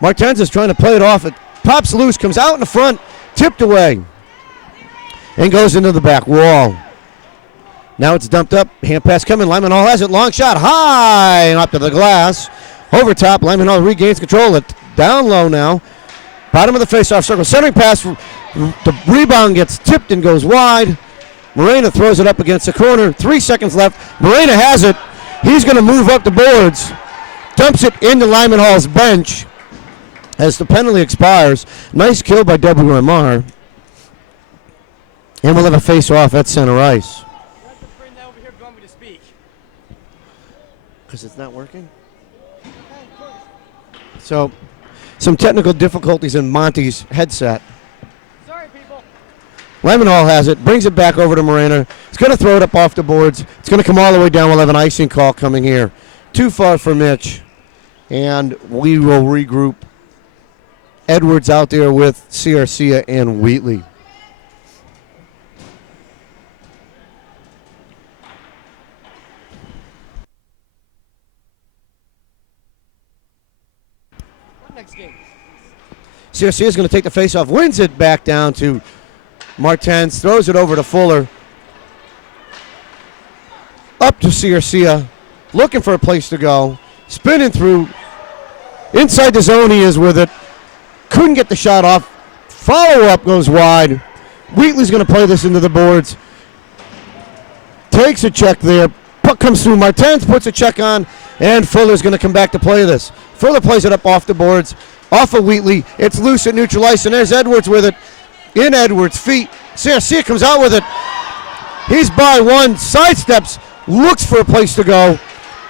Martens is trying to play it off. It pops loose, comes out in the front, tipped away, and goes into the back wall. Now it's dumped up, hand pass coming, Lyman Hall has it, long shot, high, and up to the glass. Over top, Lyman Hall regains control, it down low now. Bottom of the face-off circle, centering pass, the rebound gets tipped and goes wide. Morena throws it up against the corner, 3 seconds left. Morena has it, he's going to move up the boards, dumps it into Lyman Hall's bench as the penalty expires. Nice kill by WMR. And we'll have a face-off at center ice. You have to bring that over here if you want me to speak. Because it's not working? So, some technical difficulties in Monty's headset. Sorry, people. Lyman Hall has it, brings it back over to Morena. He's going to throw it up off the boards. It's going to come all the way down. We'll have an icing call coming here. Too far for Mitch. And we will regroup. Edwards out there with Ciarcia and Wheatley. Next game. Ciarcia is going to take the face-off, wins it back down to Martens, throws it over to Fuller. Up to Ciarcia, looking for a place to go, spinning through. Inside the zone he is with it. Couldn't get the shot off. Follow-up goes wide. Wheatley's going to play this into the boards. Takes a check there. Puck comes through. Martens puts a check on, and Fuller's going to come back to play this. Fuller plays it up off the boards, off of Wheatley. It's loose at neutral ice, and there's Edwards with it. In Edwards' feet. Ciarcia comes out with it. He's by one, sidesteps, looks for a place to go.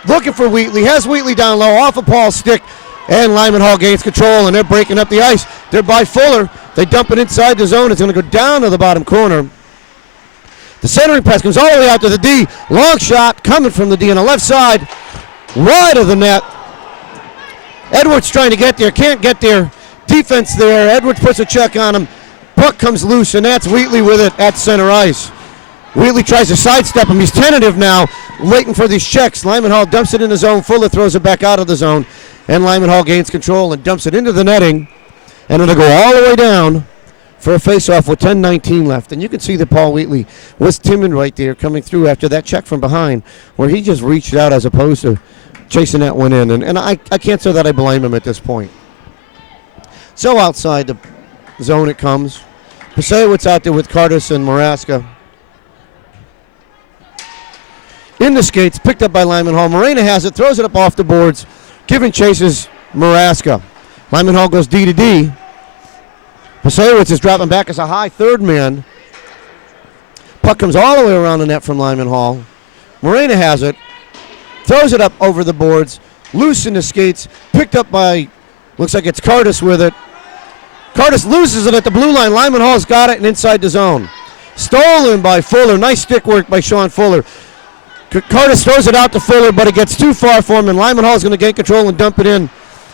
Looking for Wheatley, has Wheatley down low, off of Paul's stick, and Lyman Hall gains control, and they're breaking up the ice. They're by Fuller. They dump it inside the zone. It's going to go down to the bottom corner. The centering pass comes all the way out to the D. Long shot coming from the D on the left side. Wide of the net. Edwards trying to get there. Can't get there. Defense there. Edwards puts a check on him. Puck comes loose, and that's Wheatley with it at center ice. Wheatley tries to sidestep him. He's tentative now, waiting for these checks. Lyman Hall dumps it in the zone. Fuller throws it back out of the zone. And Lyman Hall gains control and dumps it into the netting. And it'll go all the way down for a face-off with 10:19 left. And you can see that Paul Wheatley was timid right there coming through after that check from behind, where he just reached out as opposed to chasing that one in. And I can't say that I blame him at this point. So outside the zone it comes. Pasewicz out there with Curtis and Maraska. In the skates, picked up by Lyman Hall. Morena has it, throws it up off the boards. Giving chases Maraska. Lyman Hall goes D to D. Pasewicz is dropping back as a high third man. Puck comes all the way around the net from Lyman Hall. Morena has it. Throws it up over the boards. Loose in the skates. Picked up by, looks like it's Curtis with it. Curtis loses it at the blue line. Lyman Hall's got it and inside the zone. Stolen by Fuller. Nice stick work by Sean Fuller. Curtis throws it out to Fuller, but it gets too far for him, and Lyman Hall's going to gain control and dump it in,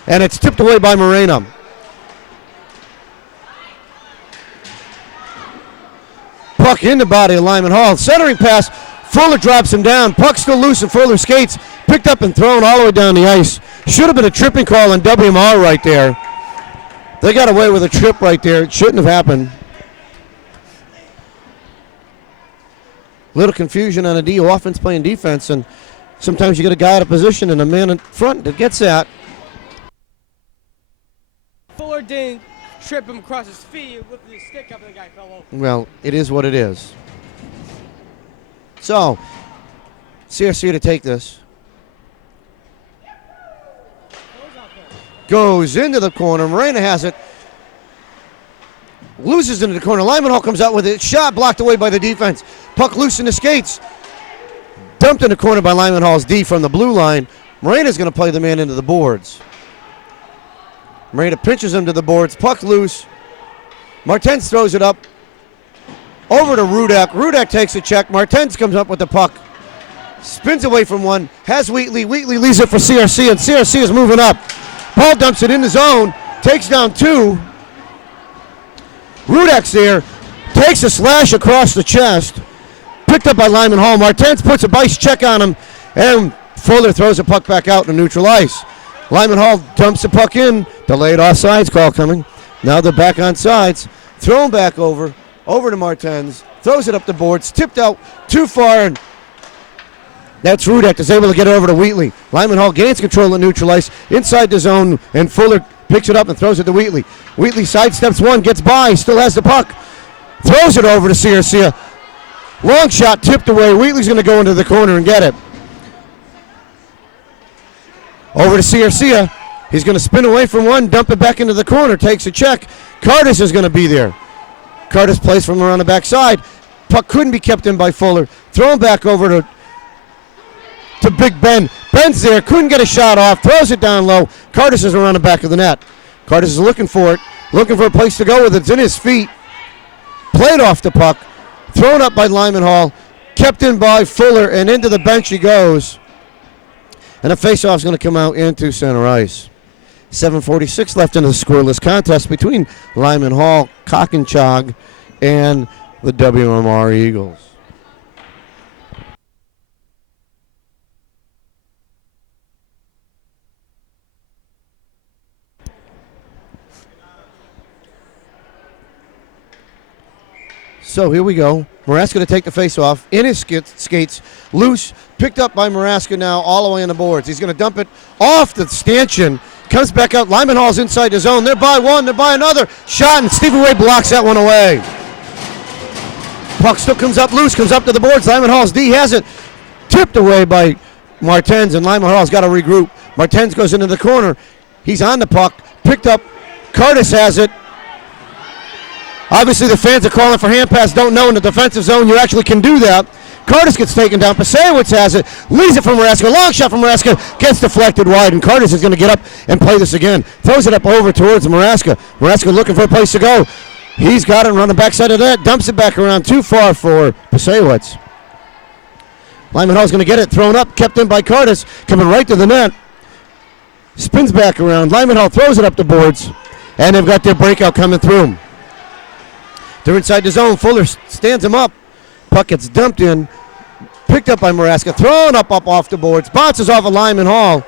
and it's tipped away by Morena. Puck in the body of Lyman Hall. Centering pass. Fuller drops him down. Puck still loose, and Fuller skates. Picked up and thrown all the way down the ice. Should have been a tripping call on WMR right there. They got away with a trip right there. It shouldn't have happened. Little confusion on a D offense playing defense, and sometimes you get a guy out of position and a man in front that gets that. Fuller didn't trip him across his feet. He lifted his stick up and the guy fell over. Well, it is what it is. So, Ciarcia to take this. Goes into the corner. Morena has it. Loses into the corner. Lyman Hall comes out with it. Shot blocked away by the defense. Puck loose in the skates. Dumped in the corner by Lyman Hall's D from the blue line. Morena's going to play the man into the boards. Morena pinches him to the boards. Puck loose. Martens throws it up. Over to Rudak. Rudak takes a check. Martens comes up with the puck. Spins away from one. Has Wheatley. Wheatley leaves it for Ciarcia, and Ciarcia is moving up. Paul dumps it in the zone. takes down 2. Rudek's there, takes a slash across the chest, picked up by Lyman Hall. Martens puts a vice check on him, and Fuller throws the puck back out to neutral ice. Lyman Hall dumps the puck in, delayed offsides call coming. Now they're back on sides, thrown back over to Martens, throws it up the boards, tipped out too far, and that's Rudek is able to get it over to Wheatley. Lyman Hall gains control of neutral ice inside the zone, and Fuller picks it up and throws it to Wheatley. Wheatley sidesteps one, gets by, still has the puck, throws it over to Searcia. Long shot tipped away. Wheatley's going to go into the corner and get it. Over to Searcia. He's going to spin away from one, dump it back into the corner, takes a check. Curtis is going to be there. Curtis plays from around the backside. Puck couldn't be kept in by Fuller. Thrown back over to Big Ben. Ben's there, couldn't get a shot off, throws it down low. Curtis is around the back of the net. Curtis is looking for it, looking for a place to go with it. It's in his feet. Played off the puck, thrown up by Lyman Hall, kept in by Fuller, and into the bench he goes. And a faceoff is going to come out into center ice. 7:46 left in the scoreless contest between Lyman Hall, Cockenchog, and the WMR Eagles. So here we go. Maraska to take the face-off. In his skates, loose, picked up by Maraska now all the way on the boards. He's going to dump it off the stanchion. Comes back out. Lyman Hall's inside the zone. They're by one. They're by another. Shot, and Stevie Ray blocks that one away. Puck still comes up loose, comes up to the boards. Lyman Hall's D has it. Tipped away by Martens, and Lyman Hall's got to regroup. Martens goes into the corner. He's on the puck. Picked up. Curtis has it. Obviously, the fans are calling for hand pass. Don't know in the defensive zone you actually can do that. Curtis gets taken down. Pasewicz has it. Leaves it from Maraska. Long shot from Maraska. Gets deflected wide, and Curtis is going to get up and play this again. Throws it up over towards Maraska. Maraska looking for a place to go. He's got it on the backside of that. Dumps it back around too far for Pasewicz. Lyman Hall's going to get it. Thrown up. Kept in by Curtis. Coming right to the net. Spins back around. Lyman Hall throws it up the boards. And they've got their breakout coming through. They're inside the zone. Fuller stands him up. Puck gets dumped in. Picked up by Maraska. Thrown up off the boards. Bounces off of Lyman Hall.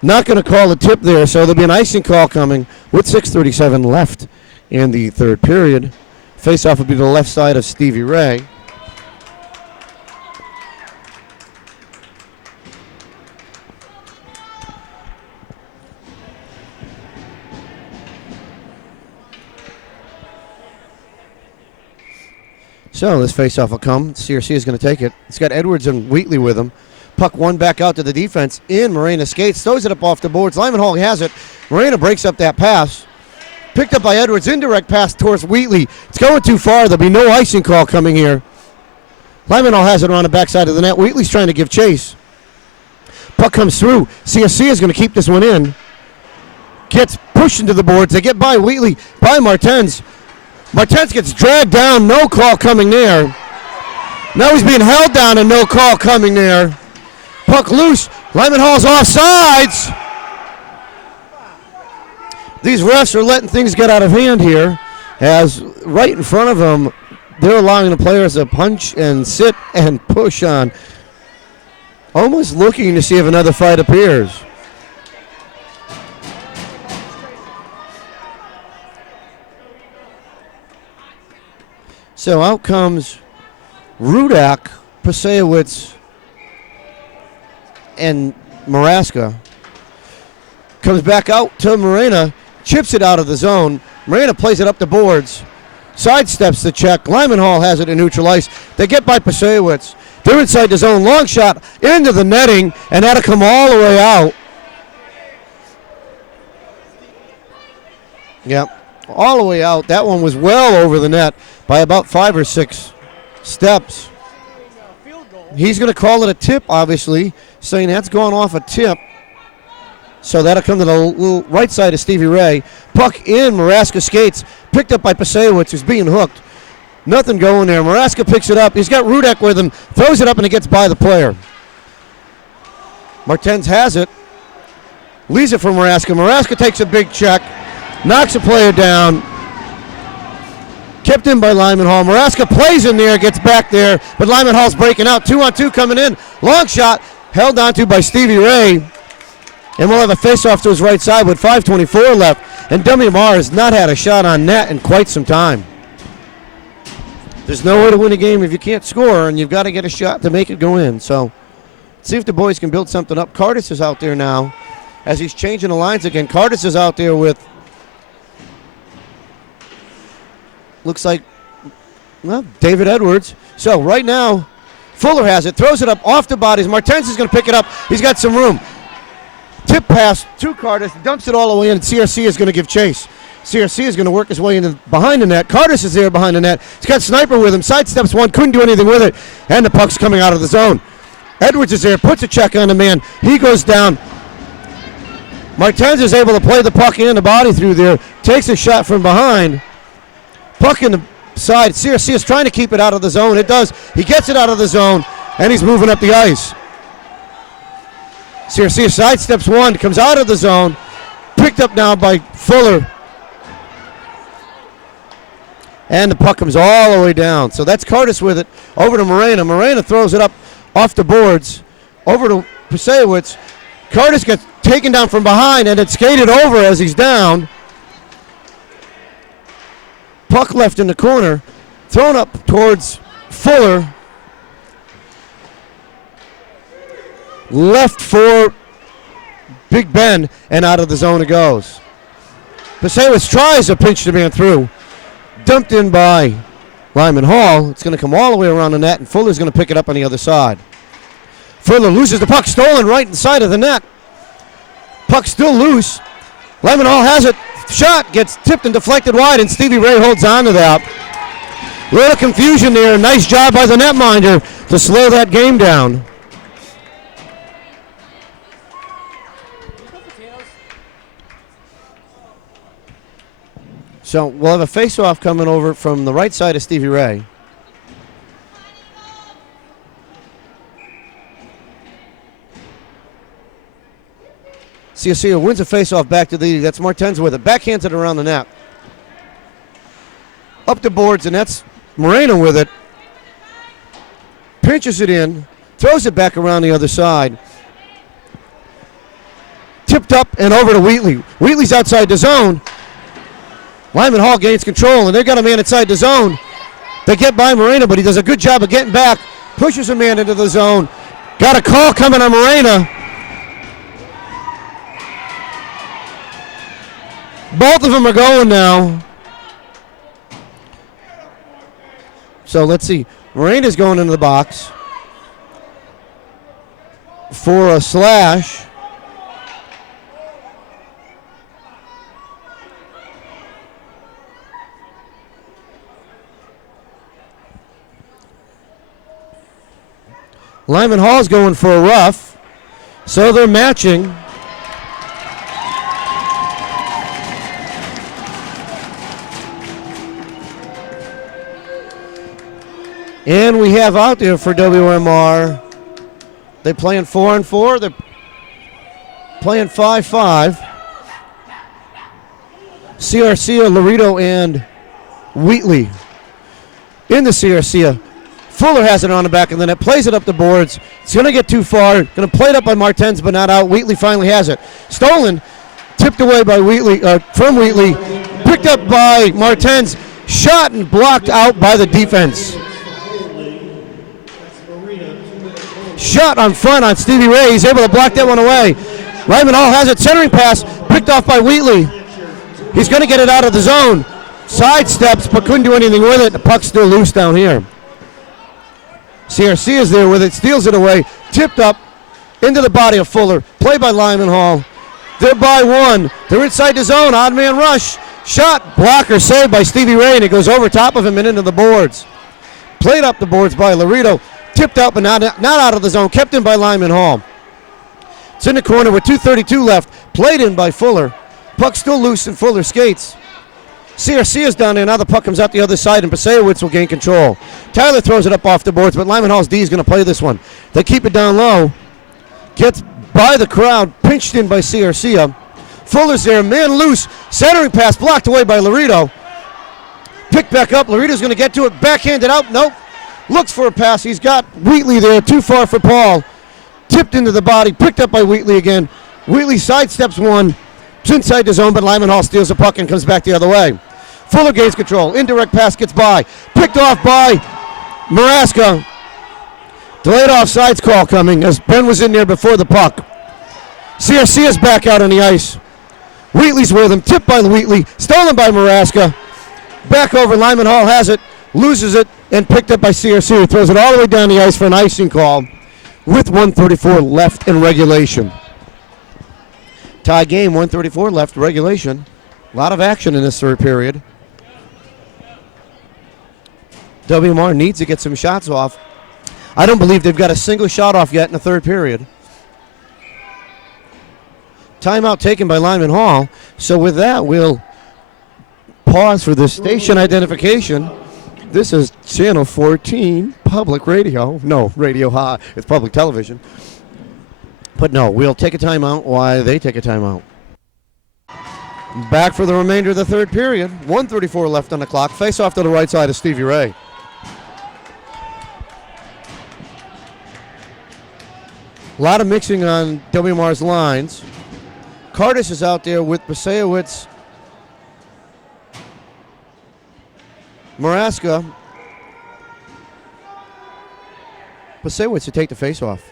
Not going to call a tip there, so there'll be an icing call coming with 6:37 left in the third period. Face-off will be to the left side of Stevie Ray. So this faceoff will come. CRC is going to take it. It's got Edwards and Wheatley with him. Puck one back out to the defense. In Morena skates, throws it up off the boards. Lyman Hall has it. Morena breaks up that pass. Picked up by Edwards. Indirect pass towards Wheatley. It's going too far. There'll be no icing call coming here. Lyman Hall has it on the backside of the net. Wheatley's trying to give chase. Puck comes through. CSC is going to keep this one in. Gets pushed into the boards. They get by Wheatley, by Martens. Martens gets dragged down, no call coming there. Now he's being held down and no call coming there. Puck loose, Lyman Hall's offsides. These refs are letting things get out of hand here, as right in front of them, they're allowing the players to punch and sit and push on, almost looking to see if another fight appears. So out comes Rudak, Pasewicz, and Maraska. Comes back out to Morena, chips it out of the zone. Morena plays it up the boards, sidesteps the check. Lyman Hall has it in neutral ice. They get by Pasewicz. They're inside the zone. Long shot into the netting, and that'll come all the way out. Yep. All the way out. That one was well over the net by about 5 or 6 steps. He's going to call it a tip, obviously, saying that's gone off a tip. So that'll come to the little right side of Stevie Ray. Puck in, Maraska skates. Picked up by Pasewicz, who's being hooked. Nothing going there. Maraska picks it up. He's got Rudek with him. Throws it up, and it gets by the player. Martens has it. Leaves it for Maraska. Maraska takes a big check, knocks a player down. Kept in by Lyman Hall. Maraska plays in there, gets back there, but Lyman Hall's breaking out. 2-on-2 coming in. Long shot held onto by Stevie Ray. And we'll have a face-off to his right side with 5:24 left. And WMR has not had a shot on net in quite some time. There's no way to win a game if you can't score, and you've got to get a shot to make it go in. So see if the boys can build something up. Cardis is out there now as he's changing the lines again. Cardis is out there with, looks like, well, David Edwards. So right now, Fuller has it, throws it up off the bodies. Martens is going to pick it up. He's got some room. Tip pass to Cardis, dumps it all the way in, and CRC is going to give chase. CRC is going to work his way into behind the net. Cardis is there behind the net. He's got Sniper with him. Sidesteps one, couldn't do anything with it, and the puck's coming out of the zone. Edwards is there, puts a check on the man. He goes down. Martens is able to play the puck and the body through there, takes a shot from behind. Puck in the side. CRC is trying to keep it out of the zone. It does. He gets it out of the zone, and he's moving up the ice. CRC sidesteps one, comes out of the zone, picked up now by Fuller. And the puck comes all the way down. So that's Cardis with it. Over to Morena. Morena throws it up off the boards. Over to Pasewicz. Cardis gets taken down from behind and it's skated over as he's down. Puck left in the corner. Thrown up towards Fuller. Left for Big Ben, and out of the zone it goes. Pasewicz tries to pinch the man through. Dumped in by Lyman Hall. It's going to come all the way around the net, and Fuller's going to pick it up on the other side. Fuller loses the puck, stolen right inside of the net. Puck still loose. Lyman Hall has it. Shot gets tipped and deflected wide, and Stevie Ray holds on to that. A little confusion there. Nice job by the netminder to slow that game down. So we'll have a face-off coming over from the right side of Stevie Ray. CSC wins a face-off back to the, that's Martens with it. Backhands it around the net. Up the boards, and that's Moreno with it. Pinches it in, throws it back around the other side. Tipped up and over to Wheatley. Wheatley's outside the zone. Lyman Hall gains control, and they've got a man inside the zone. They get by Moreno, but he does a good job of getting back. Pushes a man into the zone. Got a call coming on Moreno. Both of them are going now. So let's see. Morena's going into the box for a slash. Lyman Hall's going for a rough, so they're matching. And we have out there for WMR, they're playing 4-on-4, they're playing 5-5. CRC, Laredo, and Wheatley in the CRC. Fuller has it on the back of the net, plays it up the boards. It's going to get too far. Going to play it up by Martens, but not out. Wheatley finally has it. Stolen, tipped away by Wheatley, from Wheatley, picked up by Martens, shot and blocked out by the defense. Shot on front on Stevie Ray. He's able to block that one away. Lyman Hall has it. Centering pass, picked off by Wheatley. He's going to get it out of the zone. Sidesteps, but couldn't do anything with it. The puck's still loose down here. CRC is there with it, steals it away, tipped up into the body of Fuller. Play by Lyman Hall. They're by one. They're inside the zone. Odd man rush. Shot, blocker, saved by Stevie Ray, and it goes over top of him and into the boards. Played up the boards by Laredo. Tipped up and not out of the zone. Kept in by Lyman Hall. It's in the corner with 2:32 left. Played in by Fuller. Puck still loose and Fuller skates. CRC is down there. Now the puck comes out the other side, and Pasewicz will gain control. Tyler throws it up off the boards, but Lyman Hall's D is going to play this one. They keep it down low. Gets by the crowd, pinched in by Ciarcia. Fuller's there, man loose, centering pass blocked away by Laredo. Picked back up, Laredo's going to get to it, backhanded out, nope. Looks for a pass, he's got Wheatley there, too far for Paul. Tipped into the body, picked up by Wheatley again. Wheatley sidesteps one, it's inside the zone, but Lyman Hall steals the puck and comes back the other way. Fuller gains control, indirect pass gets by, picked off by Maraska. Delayed offsides call coming as Ben was in there before the puck. Ciarcia's back out on the ice. Wheatley's with him, tipped by Wheatley, stolen by Maraska. Back over, Lyman Hall has it, loses it, and picked up by Ciarcia, who throws it all the way down the ice for an icing call with 1:34 left in regulation. Tie game, 1:34 left, regulation. A lot of action in this third period. WMR needs to get some shots off. I don't believe they've got a single shot off yet in the third period. Timeout taken by Lyman Hall. So with that, we'll pause for the station identification. This is Channel 14, Public Radio. No, Radio High. It's public television. But no, we'll take a timeout while they take a timeout. Back for the remainder of the third period. 1:34 left on the clock. Face off to the right side of Stevie Ray. A lot of mixing on WMR's lines. Cardis is out there with Pasewicz, Maraska. Pasewicz to take the faceoff.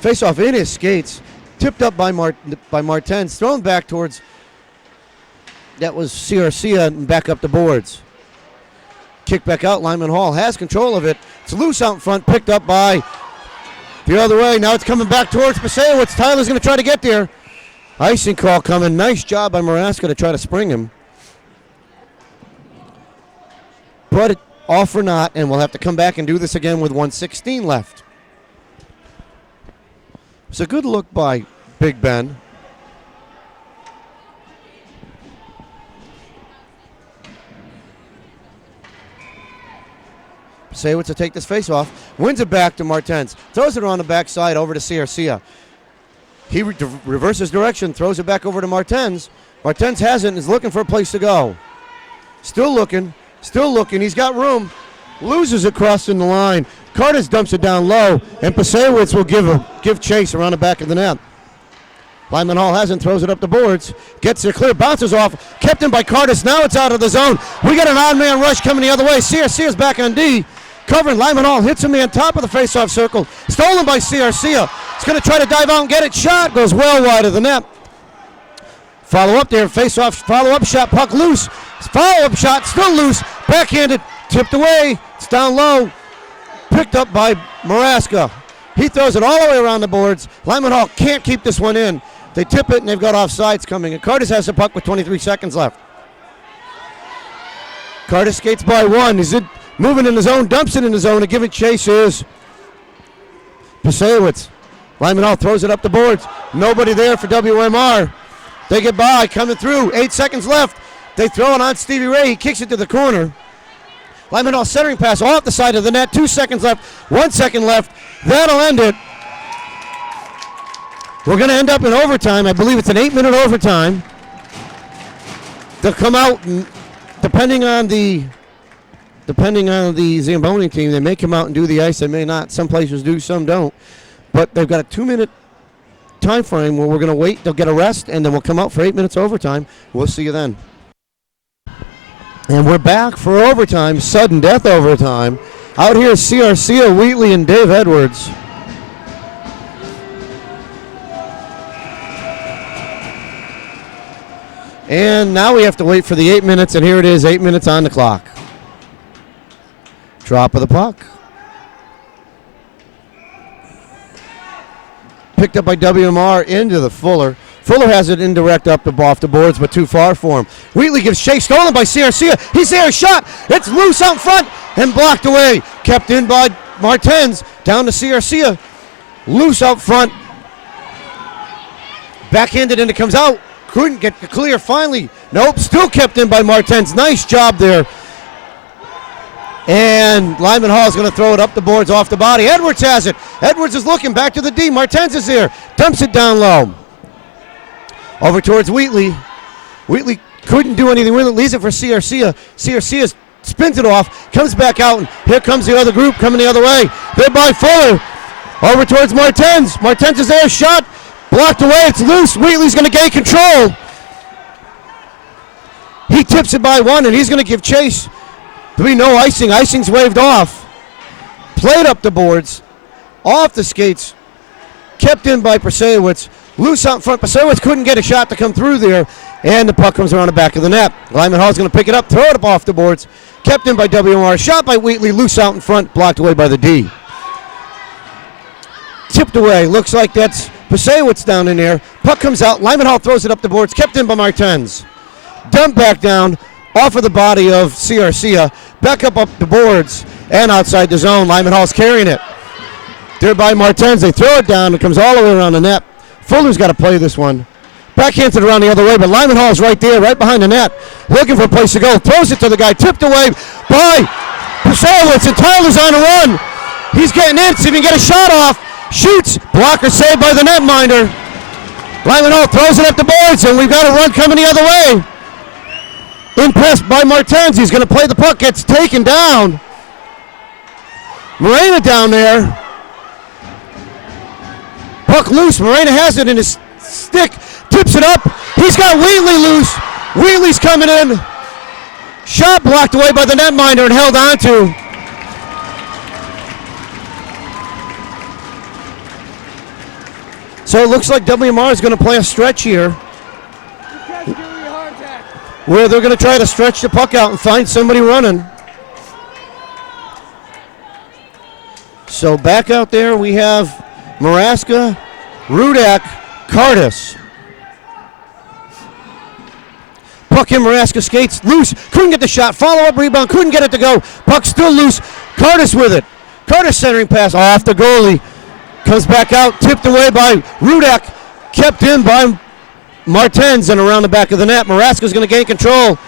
Faceoff in his skates, tipped up by Martens, thrown back towards, that was Ciarcia, and back up the boards. Kick back out, Lyman Hall has control of it. It's loose out in front, picked up by the other way. Now it's coming back towards Pasewicz. Tyler's going to try to get there. Icing call coming. Nice job by Maraska to try to spring him. But it, all for naught, and we'll have to come back and do this again with 1:16 left. It's a good look by Big Ben. Pasewicz to take this face off, wins it back to Martens, throws it on the backside over to Ciarcia. He reverses direction, throws it back over to Martens. Martens has it and is looking for a place to go. Still looking, he's got room, loses it crossing the line. Cardis dumps it down low, and Pasewicz will give chase around the back of the net. Lyman Hall hasn't, throws it up the boards, gets there clear, bounces off, kept in by Cardis, now it's out of the zone. We got an odd man rush coming the other way. Ciarcia's back on D. Covering, Lyman Hall hits him on top of the face-off circle. Stolen by Ciarcia. He's going to try to dive out and get it. Shot goes well wide of the net. Follow up there, face-off, follow-up shot, puck loose. Follow-up shot, still loose, backhanded, tipped away. It's down low, picked up by Maraska. He throws it all the way around the boards. Lyman Hall can't keep this one in. They tip it, and they've got offsides coming. And Cardis has the puck with 23 seconds left. Cardis skates by one. He's moving in the zone, dumps it in the zone, and giving chase is Pasewicz. Lyman Hall throws it up the boards. Nobody there for WMR. They get by, coming through. 8 seconds left. They throw it on Stevie Ray. He kicks it to the corner. Lyman Hall centering pass off the side of the net. 2 seconds left. 1 second left. That'll end it. We're going to end up in overtime. I believe it's an 8-minute overtime. They'll come out, and depending on the Zamboni team, they may come out and do the ice. They may not. Some places do, some don't. But they've got a 2-minute time frame where we're going to wait. They'll get a rest, and then we'll come out for 8 minutes overtime. We'll see you then. And we're back for overtime, sudden death overtime. Out here, Ciarcia, Wheatley, and Dave Edwards. And now we have to wait for the 8 minutes, and here it is, 8 minutes on the clock. Drop of the puck. Picked up by WMR into the Fuller. Fuller has it indirect up off the boards, but too far for him. Wheatley gives chase, stolen by Ciarcia. He's there, shot. It's loose out front and blocked away. Kept in by Martens, down to Ciarcia. Loose out front. Backhanded and it comes out. Couldn't get the clear finally. Nope, still kept in by Martens. Nice job there And Lyman Hall is going to throw it up the boards, off the body. Edwards has it. Edwards is looking back to the D. Martens is there. Dumps it down low. Over towards Wheatley. Wheatley couldn't do anything with it. Leaves it for CRC. CRC spins it off. Comes back out. And here comes the other group coming the other way. They're by Fuller. Over towards Martens. Martens is there. Shot. Blocked away. It's loose. Wheatley's going to gain control. He tips it by one, and he's going to give chase. There'll be no icing. Icing's waved off. Played up the boards. Off the skates. Kept in by Prasewicz. Loose out in front. Prasewicz couldn't get a shot to come through there, and the puck comes around the back of the net. Lyman Hall's going to pick it up, throw it up off the boards. Kept in by WMR. Shot by Wheatley. Loose out in front. Blocked away by the D. Tipped away. Looks like that's Prasewicz down in there. Puck comes out. Lyman Hall throws it up the boards. Kept in by Martens. Dumped back down. Off of the body of CRC, back up the boards, and outside the zone. Lyman Hall's carrying it. There by Martens. They throw it down. It comes all the way around the net. Fuller's got to play this one. Backhands it around the other way, but Lyman Hall's right there, right behind the net, looking for a place to go. Throws it to the guy. Tipped away by Prasewicz, and Tyler's on a run. He's getting in, see if he can get a shot off. Shoots. Blocker saved by the netminder. Lyman Hall throws it up the boards, and we've got a run coming the other way. Impressed by Martens. He's going to play the puck. Gets taken down. Morena down there. Puck loose. Morena has it in his stick. Tips it up. He's got Wheatley loose. Wheatley's coming in. Shot blocked away by the netminder and held on to. So it looks like WMR is going to play a stretch here, where they're going to try to stretch the puck out and find somebody running. So back out there we have Maraska, Rudak, Cardis. Puck in, Maraska skates loose, couldn't get the shot, follow-up rebound, couldn't get it to go. Puck still loose, Cardis with it. Cardis centering pass off the goalie. Comes back out, tipped away by Rudak, kept in by Martens and around the back of the net. Maraska's going to gain control.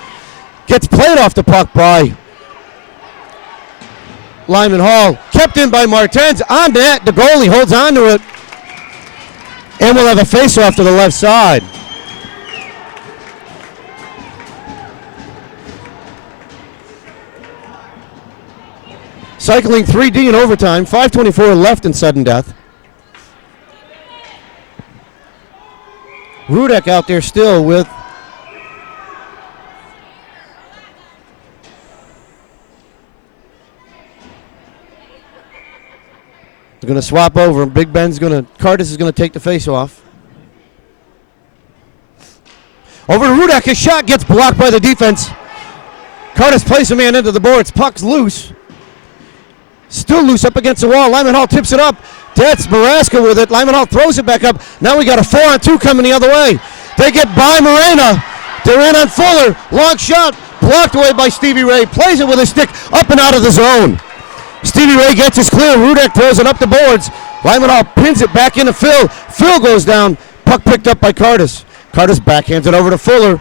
Gets played off the puck by Lyman Hall. Kept in by Martens. On net, the goalie holds on to it. And we'll have a face-off to the left side. Cycling 3D in overtime. 5:24 left in sudden death. Rudak out there still with they're going to swap over. Big Ben's going to, Cardis is going to take the face off. Over to Rudak, his shot gets blocked by the defense. Cardis plays a man into the boards. Puck's loose. Still loose up against the wall. Lyman Hall tips it up. That's Maraska with it. Lyman Hall throws it back up. Now we got a 4-on-2 coming the other way. They get by Morena. They're in on Fuller. Long shot. Blocked away by Stevie Ray. Plays it with his stick up and out of the zone. Stevie Ray gets his clear. Rudak throws it up the boards. Lyman Hall pins it back into Phil. Phil goes down. Puck picked up by Cardis. Cardis backhands it over to Fuller.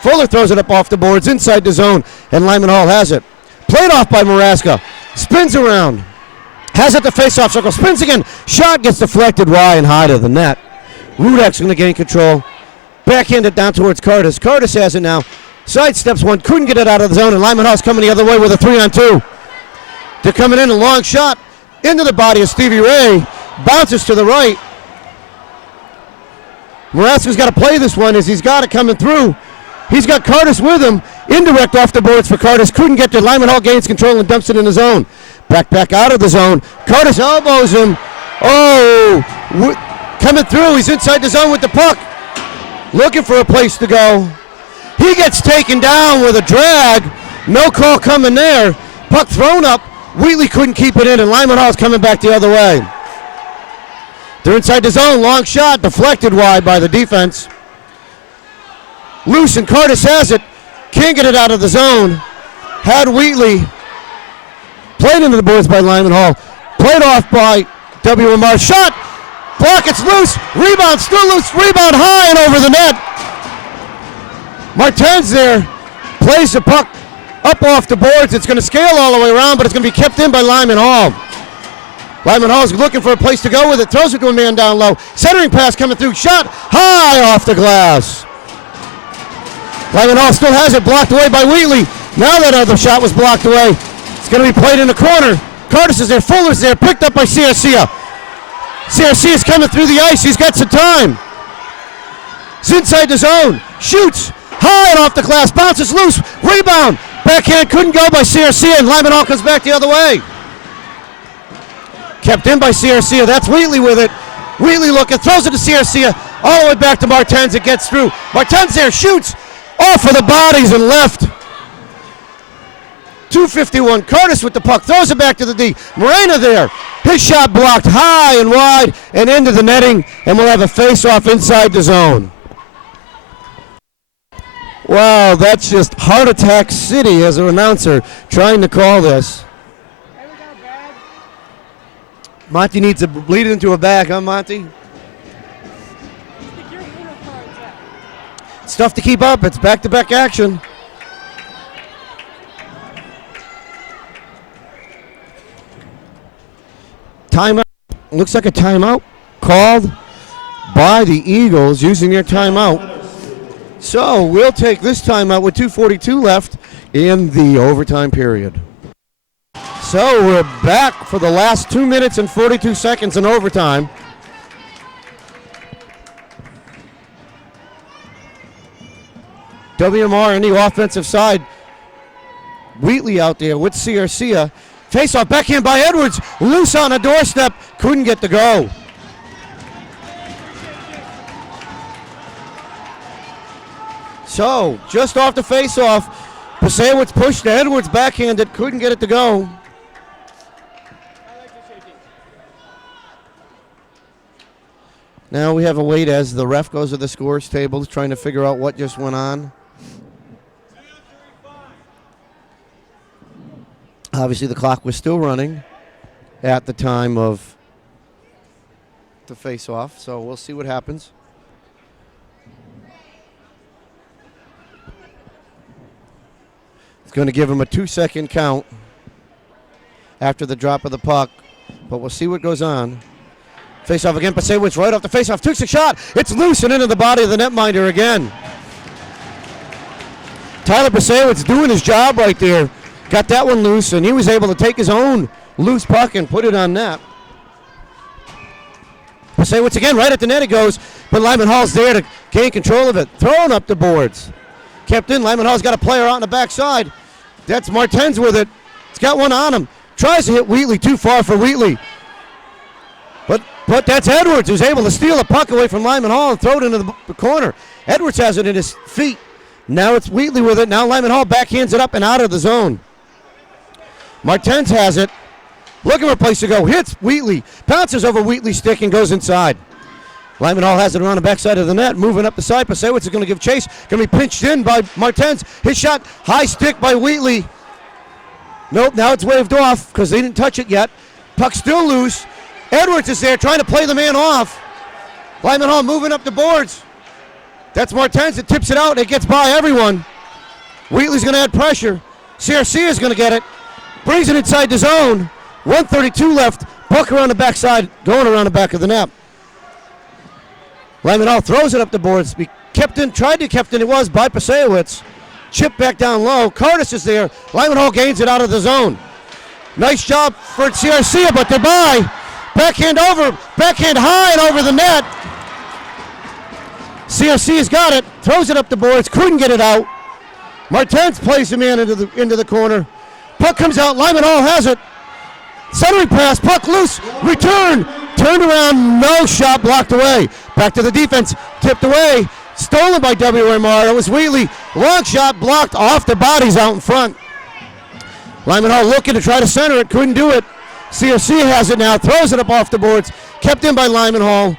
Fuller throws it up off the boards inside the zone, and Lyman Hall has it. Played off by Maraska. Spins around. Has it to face-off circle. Spins again. Shot gets deflected wide and high to the net. Rudak's going to gain control. Backhand it down towards Cardis. Cardis has it now. Sidesteps one. Couldn't get it out of the zone, and Lyman Hall's coming the other way with a 3-on-2. They're coming in. A long shot into the body of Stevie Ray. Bounces to the right. Maraska's got to play this one as he's got it coming through. He's got Cardis with him. Indirect off the boards for Cardis. Couldn't get to Lyman Hall, gains control and dumps it in the zone. Back out of the zone. Cardis elbows him. Oh, coming through. He's inside the zone with the puck. Looking for a place to go. He gets taken down with a drag. No call coming there. Puck thrown up. Wheatley couldn't keep it in, and Lyman Hall's coming back the other way. They're inside the zone. Long shot. Deflected wide by the defense. Loose, and Cardis has it. Can't get it out of the zone. Had Wheatley. Played into the boards by Lyman Hall. Played off by WMR. Shot. Block, it's loose. Rebound, still loose. Rebound high and over the net. Martens there. Plays the puck Up off the boards. It's going to scale all the way around, but it's going to be kept in by Lyman Hall. Lyman Hall's looking for a place to go with it. Throws it to a man down low. Centering pass coming through. Shot high off the glass. Lyman Hall still has it blocked away by Wheatley. Now that other shot was blocked away. It's going to be played in the corner. Curtis is there. Fuller's there. Picked up by Ciarcia. Ciarcia is coming through the ice. He's got some time. He's inside the zone. Shoots high and off the glass. Bounces loose. Rebound. Backhand couldn't go by Ciarcia, and Lyman Hall comes back the other way. Kept in by Ciarcia. That's Wheatley with it. Wheatley looking, throws it to Ciarcia. All the way back to Martens. It gets through. Martens there, shoots off of the bodies and left. 2:51. Curtis with the puck. Throws it back to the D. Morena there. His shot blocked high and wide and into the netting. And we'll have a face-off inside the zone. Wow, that's just Heart Attack City as an announcer trying to call this. Monty needs to bleed it into a bag, huh, Monty? It's tough to keep up. It's back-to-back action. Timeout. Looks like a timeout called by the Eagles using their timeout. So we'll take this timeout with 2:42 left in the overtime period. So we're back for the last 2 minutes and 42 seconds in overtime. WMR on the offensive side. Wheatley out there with Ciarcia. Face-off, backhand by Edwards. Loose on a doorstep. Couldn't get the go. So, just off the face-off, Pasewicz pushed to Edwards, backhanded, couldn't get it to go. Now we have a wait as the ref goes to the scores table, trying to figure out what just went on. Obviously, the clock was still running at the time of the face-off, so we'll see what happens. It's going to give him a 2-second count after the drop of the puck, but we'll see what goes on. Face-off again, Pasewicz right off the face-off, takes a shot. It's loose and into the body of the netminder again. Tyler Pasewicz doing his job right there. Got that one loose, and he was able to take his own loose puck and put it on net. Pasewicz again, right at the net it goes, but Lyman Hall's there to gain control of it. Throwing up the boards. Kept in, Lyman Hall's got a player out on the backside. That's Martens with it. He's got one on him. Tries to hit Wheatley, too far for Wheatley. But that's Edwards who's able to steal a puck away from Lyman Hall and throw it into the corner. Edwards has it in his feet. Now it's Wheatley with it. Now Lyman Hall backhands it up and out of the zone. Martens has it. Looking for a place to go. Hits Wheatley. Bounces over Wheatley's stick and goes inside. Lyman Hall has it around the backside of the net. Moving up the side. Pasewicz is going to give chase. Going to be pinched in by Martens. His shot. High stick by Wheatley. Nope. Now it's waved off because they didn't touch it yet. Puck still loose. Edwards is there trying to play the man off. Lyman Hall moving up the boards. That's Martens that tips it out. It gets by everyone. Wheatley's going to add pressure. Ciarcia is going to get it. Brings it inside the zone. 1:32 left. Puck around the backside, going around the back of the net. Lyman Hall throws it up the boards. Tried to kept in. It was by Pasewicz. Chip back down low. Curtis is there. Lyman Hall gains it out of the zone. Nice job for Ciarcia, but they're by. Backhand over. Backhand high and over the net. Ciarcia's got it. Throws it up the boards. Couldn't get it out. Martens plays him into the corner. Puck comes out. Lyman Hall has it. Centering pass. Puck loose. Return. Turned around. No shot blocked away. Back to the defense. Tipped away. Stolen by WMR. It was Wheatley. Long shot blocked off the bodies out in front. Lyman Hall looking to try to center it. Couldn't do it. Ciarcia has it now. Throws it up off the boards. Kept in by Lyman Hall.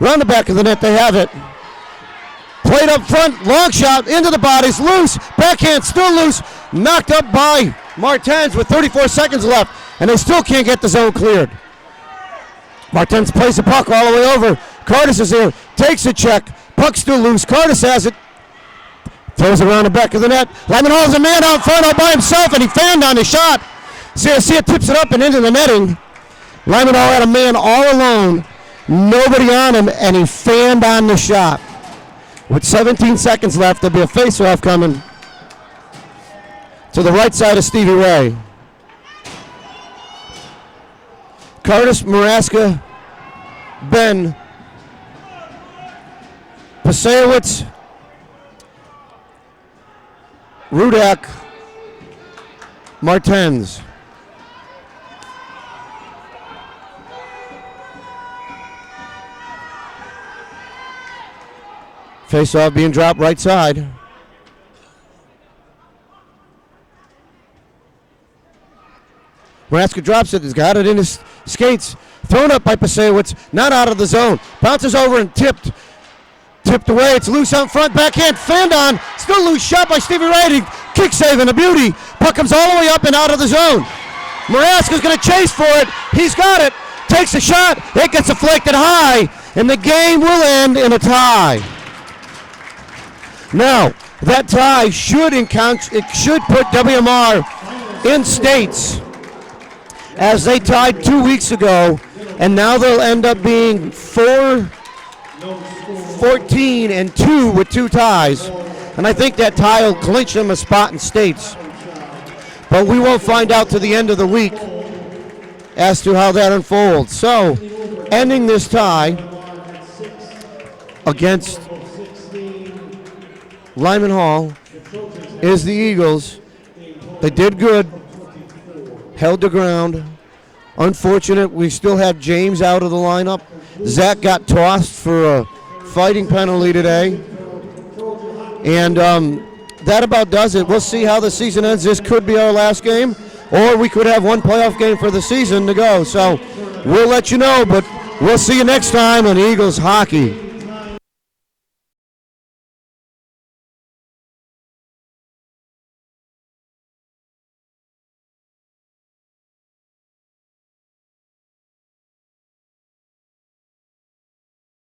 Around the back of the net. They have it. Played up front. Long shot into the bodies. Loose. Backhand still loose. Knocked up by Martens with 34 seconds left. And they still can't get the zone cleared. Martens plays the puck all the way over. Curtis is there. Takes a check. Puck still loose. Curtis has it. Throws it around the back of the net. Lyman Hall's a man out front all by himself, and he fanned on the shot. Sia tips it up and into the netting. Lyman Hall had a man all alone, nobody on him, and he fanned on the shot. With 17 seconds left, there'll be a face-off coming to the right side of Stevie Ray. Curtis, Maraska, Ben, Pasewicz, Rudak, Martens. Face-off being dropped right side. Maraska drops it. He's got it in his skates. Thrown up by Pasewicz. Not out of the zone. Bounces over and tipped. Tipped away. It's loose out front. Backhand. Fanned on. Still loose. Shot by Stevie Ray. Kick save and a beauty. Puck comes all the way up and out of the zone. Maraska's going to chase for it. He's got it. Takes a shot. It gets deflected high. And the game will end in a tie. Now, that tie should put WMR in states, as they tied 2 weeks ago, and now they'll end up being 14-2 with 2 ties. And I think that tie will clinch them a spot in states. But we won't find out to the end of the week as to how that unfolds. So, ending this tie against Lyman Hall is the Eagles. They did good, held the ground. Unfortunate, we still have James out of the lineup. Zach got tossed for a fighting penalty today. And that about does it. We'll see how the season ends. This could be our last game, or we could have one playoff game for the season to go. So we'll let you know, but we'll see you next time on Eagles Hockey.